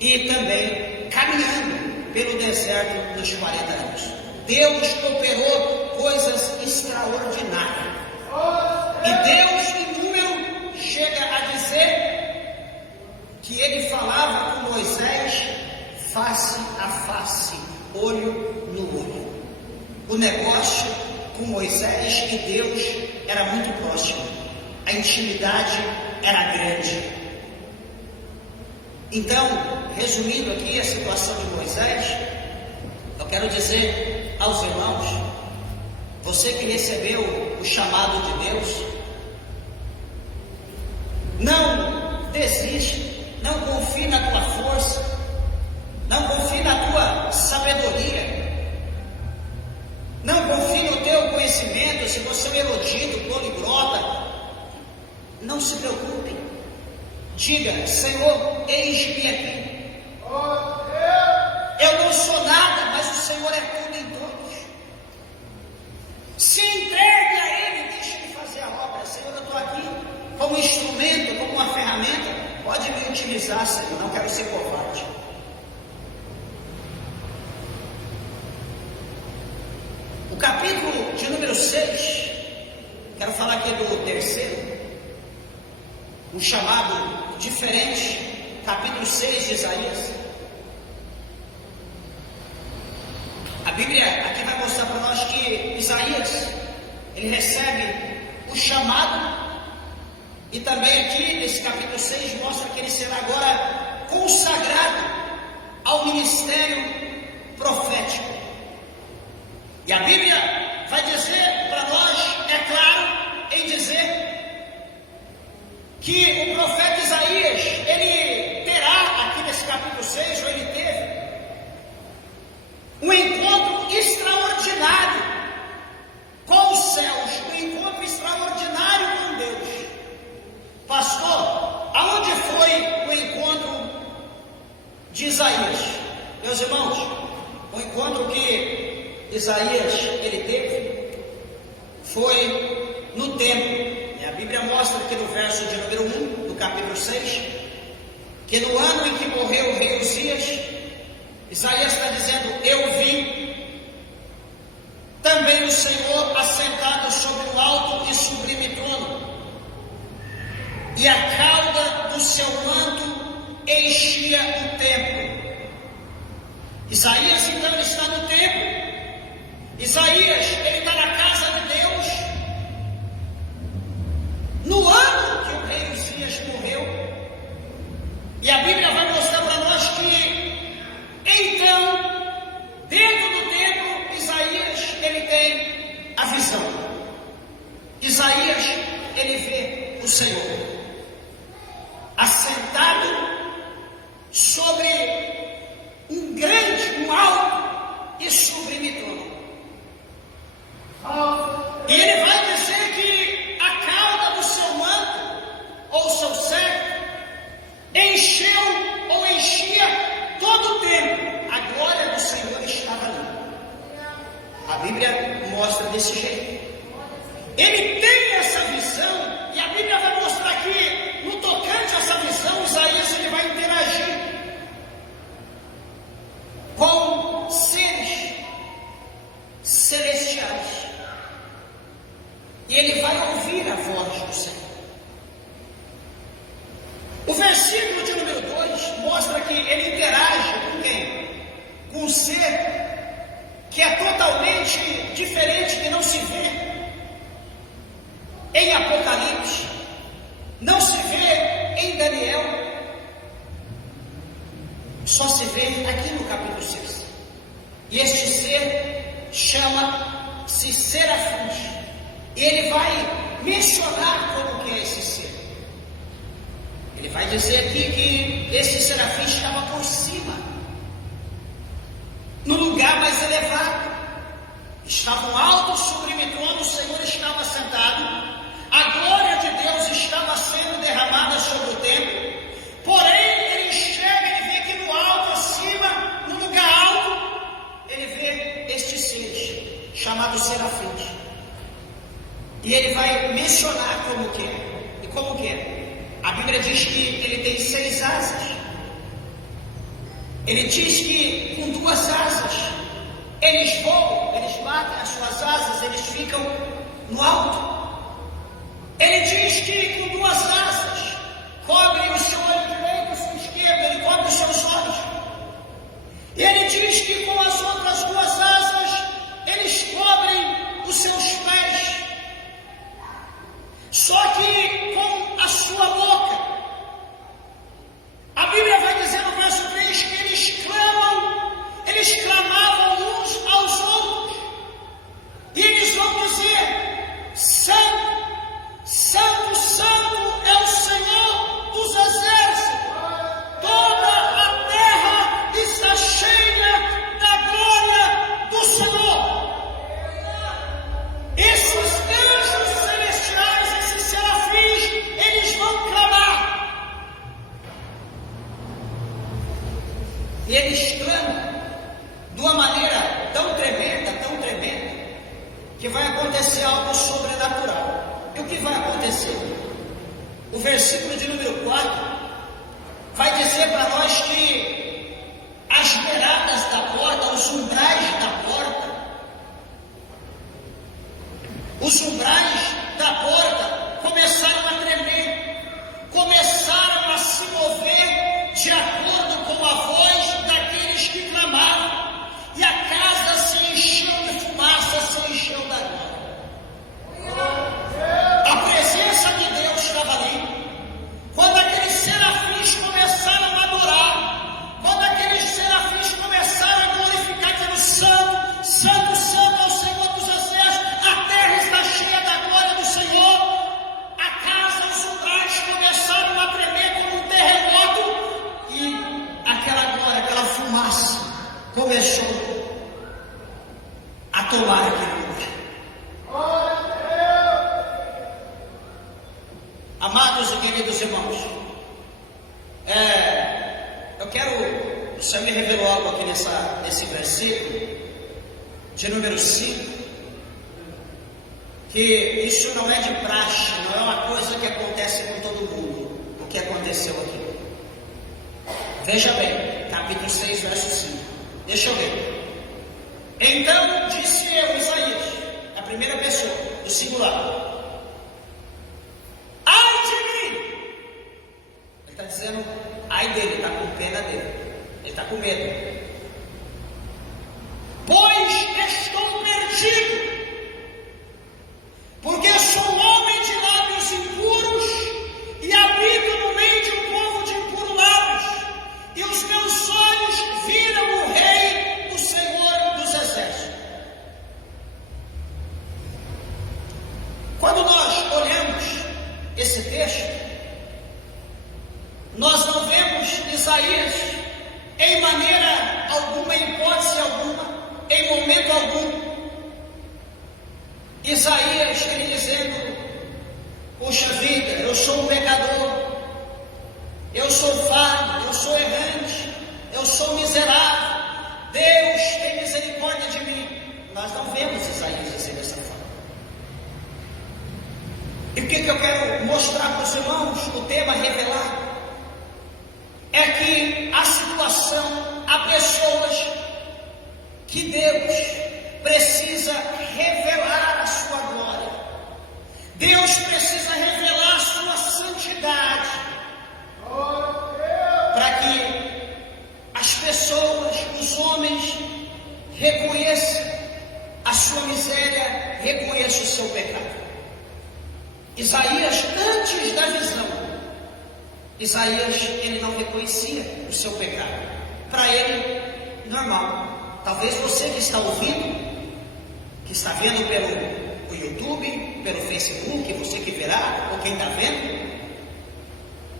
e também caminhando pelo deserto nos 40 anos. Deus operou coisas extraordinárias. E Deus, em número, chega a dizer que ele falava com Moisés face a face, olho no olho. O negócio com Moisés e Deus era muito próximo. A intimidade era grande. Então, resumindo aqui a situação de Moisés, eu quero dizer aos irmãos: você que recebeu o chamado de Deus, não desiste, não confie na tua força, não confie na tua sabedoria, não confie no teu conhecimento. Se você é erudito, poliglota, não se preocupe. Diga: Senhor, eis-me aqui. Eu não sou nada, mas o Senhor é tudo em todos. Se entregue a Ele, deixe Ele fazer a obra. Senhor, eu estou aqui como instrumento, como uma ferramenta. Pode me utilizar, Senhor, não quero ser covarde. O capítulo de número 6, quero falar aqui do terceiro, um chamado diferente, capítulo 6 de Isaías. A Bíblia aqui vai mostrar para nós que Isaías, ele recebe o chamado, e também aqui nesse capítulo 6 mostra que ele será agora consagrado ao ministério profético. E a Bíblia vai dizer para nós, é claro, em dizer que o profeta Isaías, ele terá aqui nesse capítulo 6, ou ele teve, um encontro extraordinário com os céus, um encontro extraordinário com Deus. Pastor, aonde foi o encontro de Isaías? Meus irmãos, o encontro que Isaías ele teve foi no templo. E a Bíblia mostra aqui no verso de número 1, do capítulo 6, que no ano em que morreu o rei Uzias, Isaías está dizendo: eu vi também o Senhor assentado sobre um alto e sublime trono, e a cauda do seu manto enchia o templo. Isaías então ele está no templo. Isaías ele está na casa de Deus no ano que o rei Uzias morreu. E a Bíblia vai mostrar para nós que então, dentro do templo, Isaías ele tem a visão. Isaías ele vê o Senhor assentado sobre um grande, um alto e sublime trono. E ele vai dizer que a cauda do seu manto, ou seu cetro, encheu ou enchia todo o templo. A glória do Senhor estava ali. A Bíblia mostra desse jeito. Ele tem essa visão, e a Bíblia vai mostrar que, no tocante a essa visão, Isaías ele vai interagir com seres e ele vai ouvir a voz do Senhor. O versículo de número 2 mostra que ele interage com quem? Com um ser que é totalmente diferente, que não se vê em Apocalipse, não se vê em Daniel, só se vê aqui no capítulo 6. E este ser chama-se Serafins, e ele vai mencionar como que é esse ser. Ele vai dizer aqui que esse serafim estava por cima, no lugar mais elevado. Estavam altos sublime trono, o Senhor estava sentado, a glória de Deus estava sendo derramada sobre o templo. Porém, ele chega e vê que no alto, acima, no lugar alto, ele vê estes seres, chamados serafins. E ele vai mencionar como que é. E como que é? A Bíblia diz que ele tem 6 asas. Ele diz que com 2 asas eles voam, eles batem as suas asas, eles ficam no alto. Ele diz que com 2 asas cobrem o seu olho direito, o seu esquerdo, ele cobre os seus olhos. E ele diz que com as outras 2 asas eles cobrem os seus pés. Só que com a sua boca, a Bíblia vai dizer no verso 3 que eles clamavam uns aos outros, e eles vão dizer: Santo, Santo, Santo é o Senhor dos exércitos, toda a terra está cheia da glória do Senhor. Esses anjos celestiais, esses serafins, eles vão clamar. E eles clamam de uma maneira tão tremenda, que vai acontecer algo sobrenatural. E o que vai acontecer? O versículo de número 4 vai dizer para nós que as beiradas da porta, os umbrais da porta, os umbrais da porta começaram a tremer, começaram a se mover de acordo com a voz daqueles que clamavam, e a casa se encheu de fumaça, se encheu da glória. A presença de Deus estava ali. Quando aqueles serafins começaram a adorar, quando aqueles serafins começaram a glorificar, dizendo: Santo, Santo, Santo é o Senhor dos exércitos, a terra está cheia da glória do Senhor, a casa, os umbrais começaram a tremer como um terremoto, e aquela glória, aquela fumaça começou a tomar aquele lugar. Amados e queridos irmãos, eu quero, o Senhor me revelou algo aqui nesse versículo de número 5, que isso não é de praxe, não é uma coisa que acontece com todo mundo, o que aconteceu aqui. Veja bem, capítulo 6, verso 5. Deixa eu ver. Então disse eu, Isaías, a primeira pessoa, do singular: ai de mim! Ele está dizendo ai dele, ele está com pena dele, ele está com medo. Pois estou perdido, porque sou um homem de lábios impuros e habito no meio de um povo de impuros lábios, e os meus olhos viram o Rei, o Senhor dos exércitos. Quando nós olhamos esse texto, nós não vemos Isaías em maneira alguma, em hipótese alguma, em momento algum, Isaías, ele dizendo: puxa vida, eu sou um pecador, eu sou falho, eu sou errante, eu sou miserável, Deus tem misericórdia de mim. Nós não vemos Isaías dizer dessa forma. E o que eu quero mostrar para os irmãos, o tema revelar, é que a situação, há pessoas que Deus precisa revelar a sua glória, reconheça o seu pecado. Isaías, antes da visão, Isaías, ele não reconhecia o seu pecado. Para ele, normal. Talvez você que está ouvindo, que está vendo pelo YouTube, pelo Facebook, você que verá, ou quem está vendo,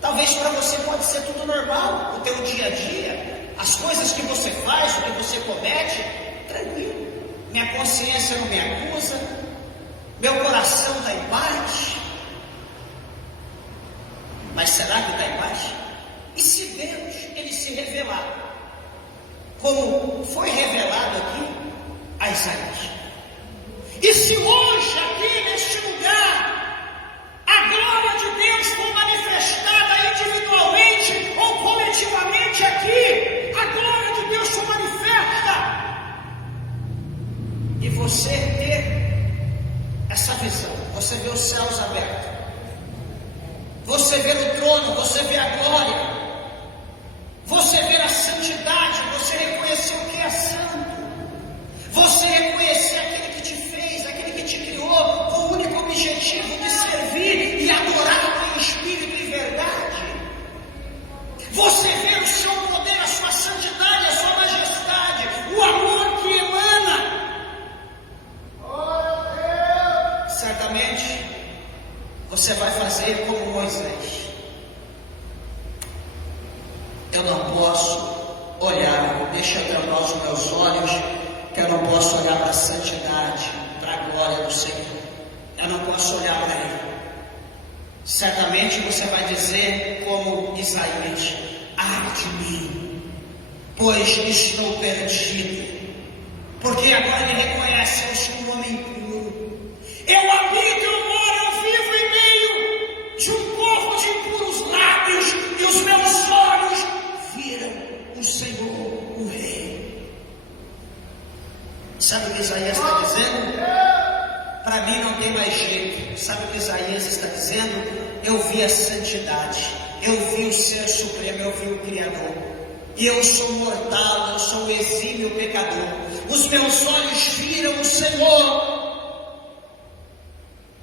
talvez para você pode ser tudo normal, o teu dia a dia, as coisas que você faz, o que você comete, tranquilo. Minha consciência não me acusa, meu coração está em paz. Mas será que está em paz? E se Deus, ele se revelar, como foi revelado aqui a Isaías? E se hoje, aqui neste lugar, a glória de Deus for manifestada individualmente ou coletivamente aqui, a glória de Deus for manifesta, e você ter essa visão, você vê os céus abertos, você vê o trono, você vê a glória, você vê a santidade, você reconhecer o que é santo, você reconhecer aquele que te fez, aquele que te criou, com o único objetivo de servir e adorar em espírito e verdade. Você vê o seu poder, a sua santidade, a sua majestade, o amor que emana. Certamente você vai fazer como Moisés. Eu não posso olhar, deixa eu tampar os meus olhos, que eu não posso olhar para a santidade, para a glória do Senhor. Eu não posso olhar para Ele. Certamente você vai dizer como Isaías: ai de mim, pois estou perdido. Porque agora ele reconhece: eu sou um homem impuro. Eu habito, eu moro, eu vivo em meio de um povo de impuros lábios, e os meus olhos viram o Senhor, o Rei. Sabe o que Isaías está dizendo? Para mim não tem mais jeito. Sabe o que Isaías está dizendo? Eu vi a santidade, eu vi o Ser Supremo, eu vi o Criador. E eu sou mortal, eu sou um exímio pecador. Os meus olhos viram o Senhor.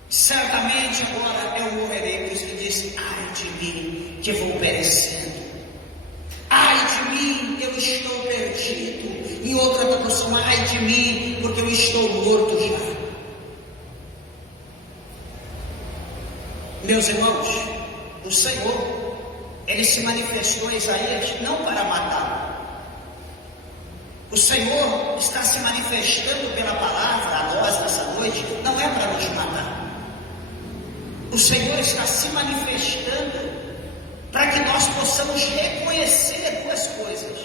Certamente agora eu morrerei. Por isso que diz: ai de mim, que vou perecendo. Ai de mim, eu estou perdido. Em outra tradução: ai de mim, porque eu estou morto já. Meus irmãos, o Senhor, ele se manifestou a Isaías não para matá-lo. O Senhor está se manifestando pela palavra a nós nessa noite, não é para nos matar. O Senhor está se manifestando para que nós possamos reconhecer duas coisas.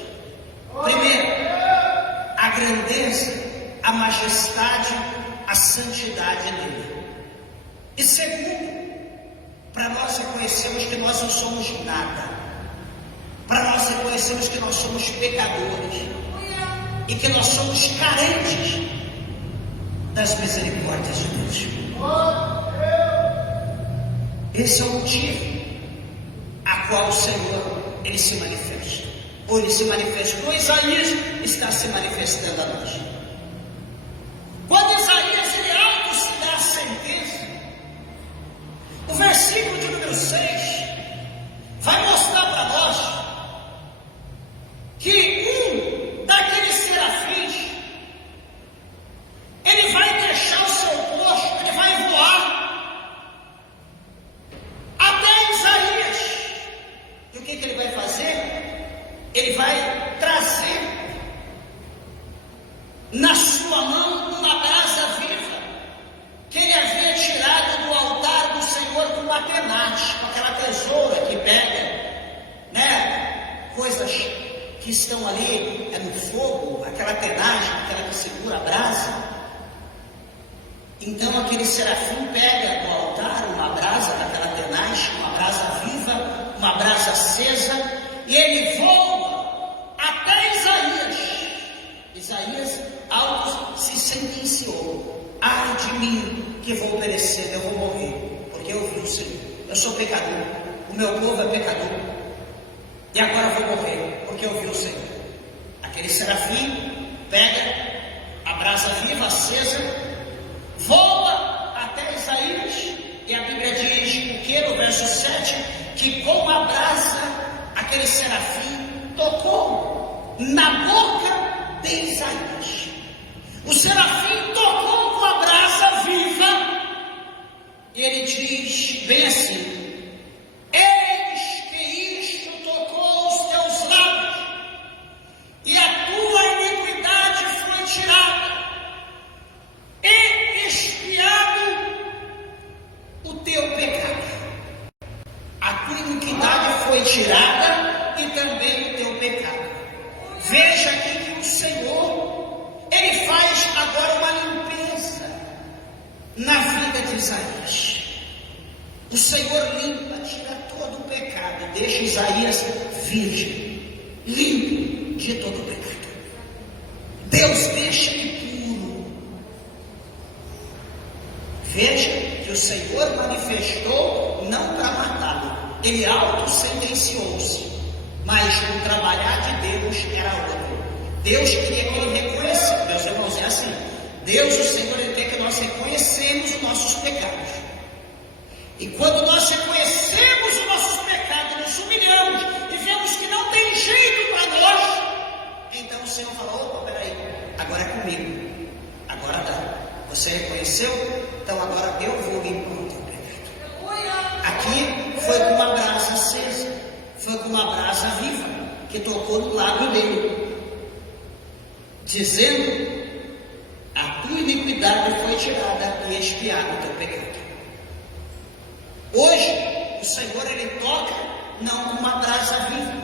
Primeiro, a grandeza, a majestade, a santidade dele. E segundo, para nós reconhecermos que nós não somos nada, para nós reconhecermos que nós somos pecadores e que nós somos carentes das misericórdias de Deus. Esse é o motivo a qual o Senhor, ele se manifesta. Ou ele se manifestou, Isaías está se manifestando a nós. Quando Isaías ele alto se dá a sentença, o versículo de número 6 vai mostrar para nós que um daqueles serafins, ele vai deixar o seu posto, ele vai voar até Isaías. E o que ele vai fazer? Ele vai trazer na sua mão uma brasa viva que ele havia tirado do altar do Senhor com uma tenaz, com aquela tesoura que pega, coisas que estão ali no fogo, aquela tenaz, aquela que segura a brasa. Então aquele serafim pega do altar uma brasa daquela tenaz, uma brasa viva, uma brasa acesa, e ele voa até Isaías. Isaías alto se sentenciou: ai de mim, que vou perecer, eu vou morrer, porque eu vi o Senhor. Eu sou pecador, o meu povo é pecador, e agora eu vou morrer, porque eu vi o Senhor. Aquele serafim pega a brasa viva acesa, voa verso 7, que com a brasa, aquele serafim tocou na boca de Isaías. O serafim tocou com a brasa viva, e ele diz bem assim: eis que isto tocou os teus lábios, e a tua iniquidade foi tirada, e expiado o teu pecado. A tua iniquidade foi tirada e também o teu pecado. Veja aqui que o Senhor, ele faz agora uma limpeza na vida de Isaías. O Senhor limpa, tira todo o pecado, deixa Isaías virgem, limpo de todo o pecado. Deus deixa ele puro. Veja que o Senhor manifestou não para matá-lo, ele auto-sentenciou-se, mas o trabalhar de Deus era outro. Deus queria que ele reconhecesse. Meus irmãos, é assim: Deus, o Senhor, ele quer que nós reconhecemos os nossos pecados, e quando nós reconhecemos os nossos pecados, nos humilhamos e vemos que não tem jeito para nós, então o Senhor falou: opa, peraí, agora é comigo, agora dá. Você reconheceu? Então agora eu vou limpar o teu pecado. Aqui foi com uma brasa acesa, foi com uma brasa viva, que tocou no lado dele, dizendo: a tua iniquidade foi tirada e expiado o teu pecado. Hoje, o Senhor, ele toca não com uma brasa viva.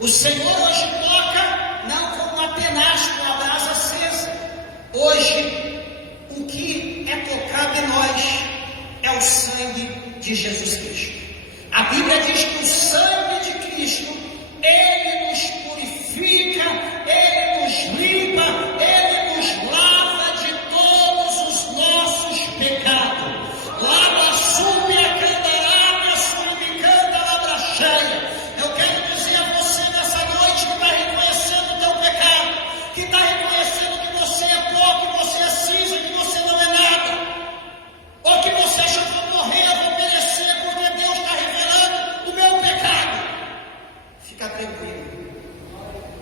O Senhor hoje toca não com uma tenaz, com uma brasa acesa. Hoje, o que é tocado em nós é o sangue de Jesus Cristo. A Bíblia diz que o sangue de Cristo, ele nos purifica, ele nos limpa, ele nos lava de todos os nossos pecados. Lava sube a candarabia, sube canta labra cheia. Eu quero dizer a você nessa noite que está reconhecendo o teu pecado, que está reconhecendo que você é pó, que você é cinza, que você não é nada, ou que você acha que vou morrer, eu vou perecer, porque Deus está revelando o meu pecado. Fica tranquilo,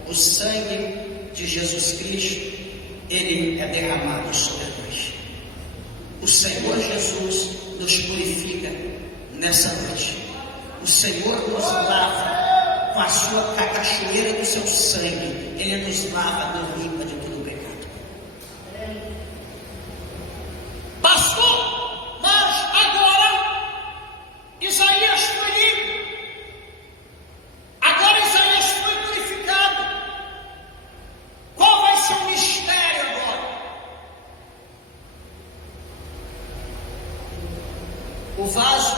o sangue de Jesus Cristo, ele é derramado sobre nós. O Senhor Jesus nos purifica nessa noite. O Senhor nos lava com com a cachoeira do seu sangue. Ele nos lava, nos limpa de todo o pecado. Pastor, mas agora Isaías foi limpo. Agora Isaías foi purificado. Qual vai ser o mistério agora? O vaso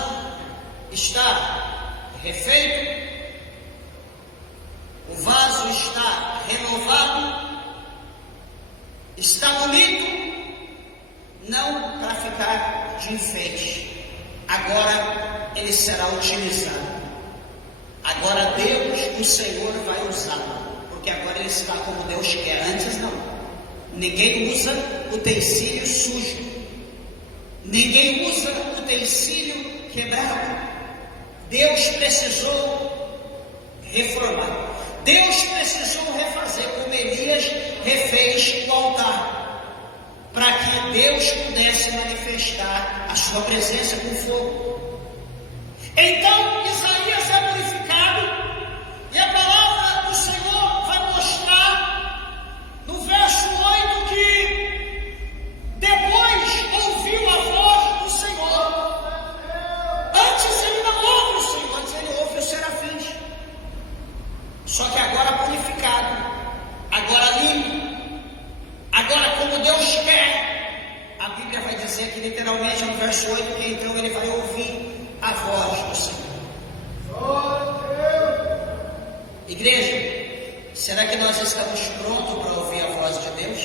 está refeito, o vaso está renovado, está bonito, não para ficar de enfeite. Agora ele será utilizado. Agora Deus, o Senhor, vai usá-lo, porque agora ele está como Deus quer. Antes não. Ninguém usa utensílio sujo. Ninguém usa utensílio quebrado. Deus precisou reformar. Deus precisou refazer, como Elias refez o altar, para que Deus pudesse manifestar a sua presença com fogo. Então Isaías é purificado, e a palavra do Senhor vai mostrar no verso 8 que depois ouviu a voz do Senhor. Antes ele não ouve o Senhor, antes ele ouve os serafins. Só que agora purificado, agora limpo, agora como Deus quer. A Bíblia vai dizer que literalmente no verso 8 que então ele vai ouvir a voz do Senhor. Igreja, será que nós estamos prontos para ouvir a voz de Deus?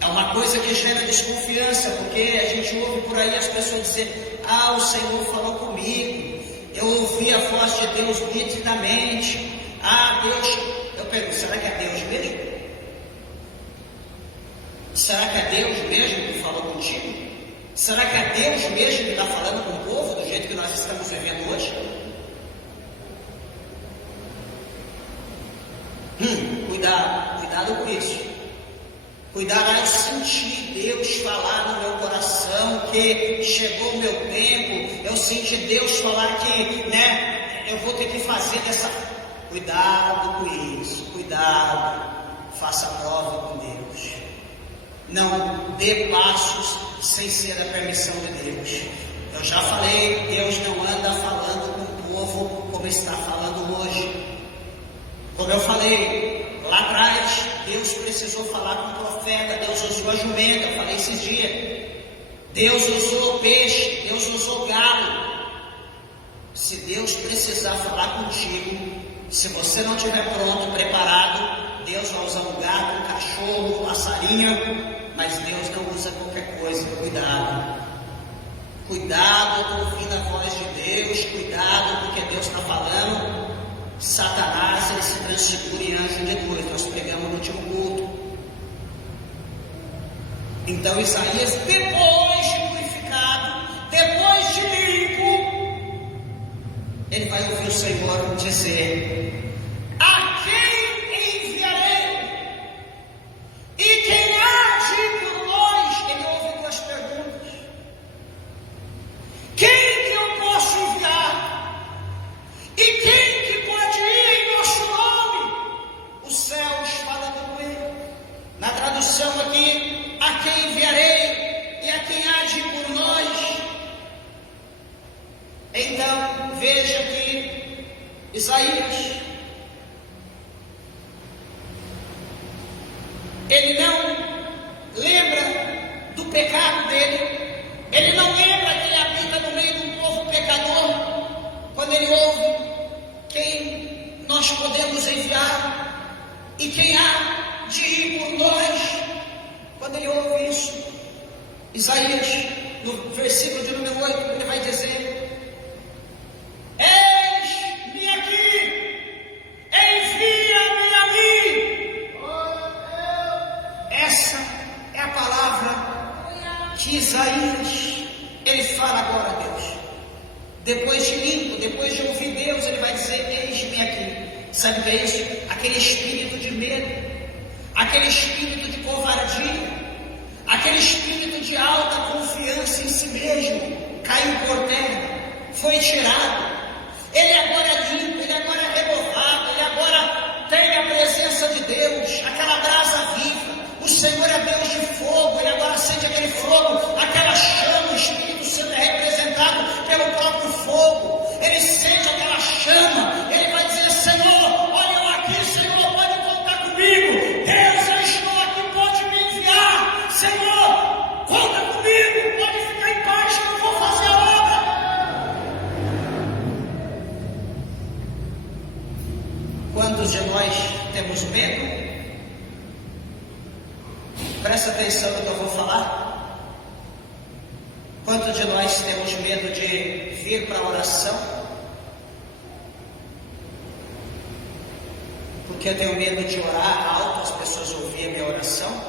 É uma coisa que gera desconfiança, porque a gente ouve por aí as pessoas dizendo: ah, o Senhor falou comigo, eu ouvi a voz de Deus nitidamente. Ah, Deus. Eu pergunto, será que é Deus mesmo? Será que é Deus mesmo que falou contigo? Será que é Deus mesmo que está falando com o povo do jeito que nós estamos vivendo hoje? Cuidado com isso. Cuidado de sentir Deus falar no meu coração que chegou o meu tempo. Eu senti Deus falar que, eu vou ter que fazer dessa. Cuidado com isso. Cuidado. Faça prova com Deus. Não dê passos sem ser a permissão de Deus. Eu já falei, Deus não anda falando com o povo como está falando hoje. Como eu falei, lá atrás, Deus precisou falar com o profeta, Deus usou a jumenta, eu falei esses dias. Deus usou o peixe, Deus usou o galo. Se Deus precisar falar contigo, se você não estiver pronto, preparado, Deus vai usar um gato, um cachorro, um passarinho, mas Deus não usa qualquer coisa. Cuidado com ouvir a voz de Deus, cuidado com o que Deus está falando. Satanás, ele se transfigura em anjo de luz. Nós pregamos no último culto. Então Isaías, depois de purificado, depois de limpo, ele vai ouvir o Senhor dizer: a quem enviarei? E quem há de ir por nós? Ele ouve duas perguntas: quem que eu posso enviar? E quem que pode ir em nosso nome? Os céus falando com ele. Na tradução aqui, a quem enviarei e a quem há de ir por nós? Então, veja aqui Isaías. Ele não lembra do pecado dele. Ele não lembra que ele habita no meio de um povo pecador. Quando ele ouve quem nós podemos enviar e quem há de ir por nós. Quando ele ouve isso, Isaías, no versículo de número 8, ele vai dizer: eis-me aqui, envia-me a mim. Essa é a palavra que Isaías, ele fala agora a Deus. Depois de limpo, depois de ouvir Deus, ele vai dizer: eis-me aqui. Sabe o que é isso? Aquele espírito de medo, aquele espírito de covardia, aquele espírito de alta confiança em si mesmo, caiu por terra, foi tirado. Ele agora é limpo, ele agora é renovado, ele agora tem a presença de Deus, aquela brasa viva. O Senhor é Deus de fogo, ele agora sente aquele fogo, aquela chama. O Espírito Santo é representado pelo próprio fogo. Ele sente aquela chama, ele vai dizer: Senhor, olha eu aqui, Senhor, pode contar comigo. Deus, eu estou aqui, pode me enviar. Senhor, conta comigo, pode ficar em paz que eu vou fazer a obra. Quantos de nós temos medo? Presta atenção no que eu vou falar. Quantos de nós temos medo de vir para a oração? Porque eu tenho medo de orar alto, as pessoas ouvirem a minha oração?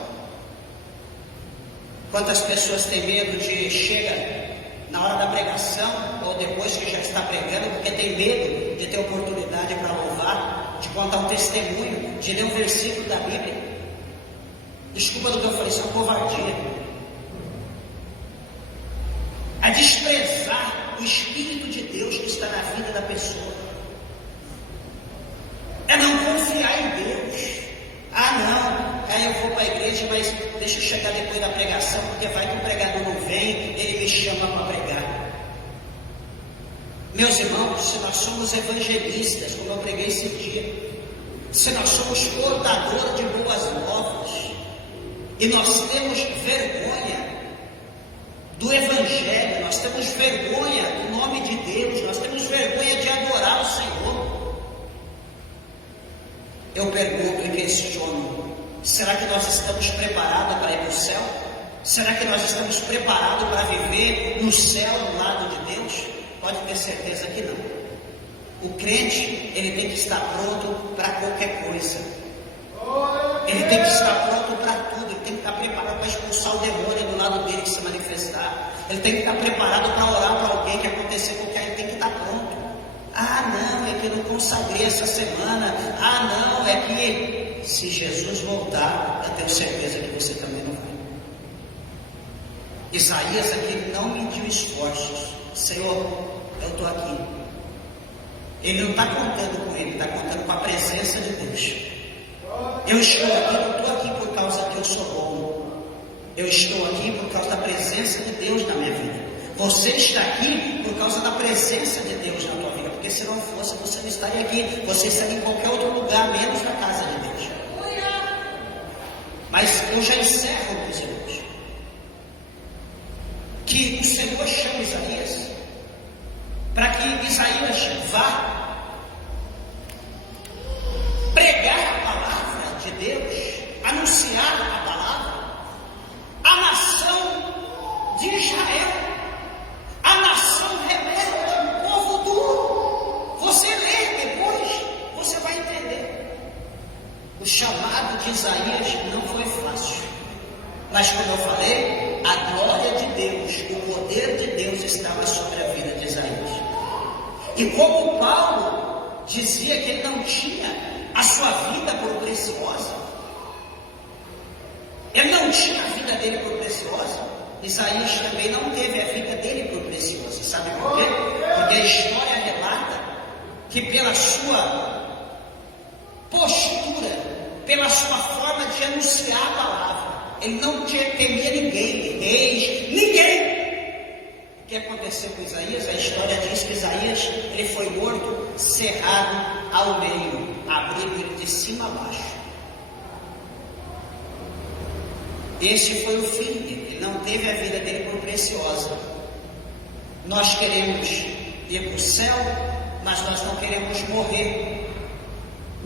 Quantas pessoas têm medo de chega na hora da pregação ou depois que já está pregando, porque tem medo de ter oportunidade para louvar, de contar um testemunho, de ler um versículo da Bíblia? Desculpa do que eu falei, isso é uma covardia. A desprezar o Espírito de Deus que está na vida da pessoa. É não confiar em Deus. Aí eu vou para a igreja, mas deixa eu chegar depois da pregação, porque vai que o pregador não vem, ele me chama para pregar. Meus irmãos, se nós somos evangelistas, como eu preguei esse dia, se nós somos portadores de boas novas, e nós temos vergonha do Evangelho, nós temos vergonha do nome de Deus, nós temos vergonha de adorar o Senhor. Eu pergunto e questiono: será que nós estamos preparados para ir para o céu? Será que nós estamos preparados para viver no céu, do lado de Deus? Pode ter certeza que não. O crente, ele tem que estar pronto para qualquer coisa. Ele tem que estar pronto para tudo. tem que estar preparado para expulsar o demônio do lado dele que se manifestar. Ele tem que estar preparado para orar para alguém que acontecer qualquer, ele tem que estar pronto. Ah, não, é que eu não consagrei essa semana. Ah, não, é que se Jesus voltar, eu tenho certeza que você também não vai. Isaías aqui não mediu esforços. Senhor, eu estou aqui. Ele não está contando com ele, está contando com a presença de Deus. Eu estou aqui, não estou aqui por causa que eu sou bom. Eu estou aqui por causa da presença de Deus na minha vida. Você está aqui por causa da presença de Deus na tua vida. Porque se não fosse, você não estaria aqui. Você estaria em qualquer outro lugar, menos na casa de Deus. Mas eu já encerro, meus irmãos, que o Senhor chama Isaías para que Isaías vá pregar a palavra de Deus, anunciar a palavra à nação de Israel, a nação rebelde, o povo duro. Você lê depois, você vai entender. O chamado de Isaías não foi fácil, mas como eu falei, a glória de Deus, o poder de Deus estava sobre a vida de Isaías. E como Paulo dizia que ele não tinha a sua vida por preciosa, ele não tinha a vida dele por preciosa, Isaías também não teve a vida dele por preciosa. Sabe por quê? Porque a história relata que pela sua postura, pela sua forma de anunciar a palavra, ele não temia ninguém, reis, ninguém. O que aconteceu com Isaías? A história diz que Isaías ele foi morto, cerrado ao meio, abrindo ele de cima a baixo. Este foi o fim dele. Ele não teve a vida dele por preciosa. Nós queremos ir para o céu, mas nós não queremos morrer.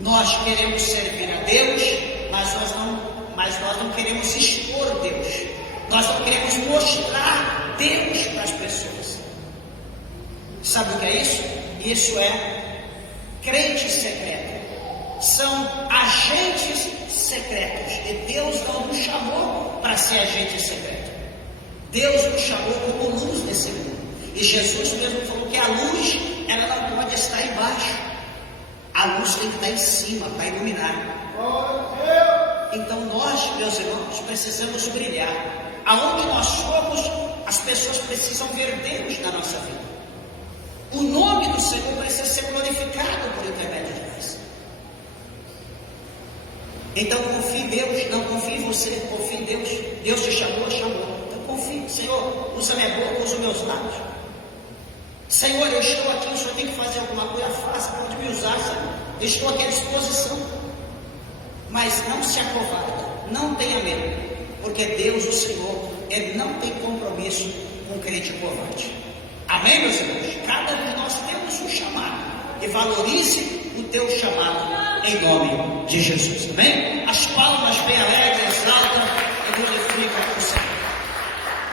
Nós queremos servir a Deus, mas nós não queremos expor Deus. Nós não queremos mostrar Deus para as pessoas. Sabe o que é isso? Isso é crente secreto. São agentes secretos. E Deus não nos chamou para ser agente secreto. Deus nos chamou como luz desse mundo. E Jesus mesmo falou que a luz, ela não pode estar embaixo. A luz tem que estar em cima para iluminar. Então nós, meus irmãos, precisamos brilhar. Aonde nós somos, as pessoas precisam ver Deus na nossa vida. O nome do Senhor precisa ser glorificado por intermédio de nós. Então confie em Deus, não confie em você, confie em Deus. Deus te chamou, chamou. Então confie, Senhor, usa minha boca, usa os meus lábios. Senhor, eu estou aqui, o Senhor tem que fazer alguma coisa, faça, pode me usar, Senhor. Eu estou aqui à disposição. Mas não se acovarde, não tenha medo, porque Deus, o Senhor, Ele não tem compromisso com crente covarde. Amém, meus irmãos? Cada um de nós temos um chamado, e valorize o teu chamado em nome de Jesus. Amém?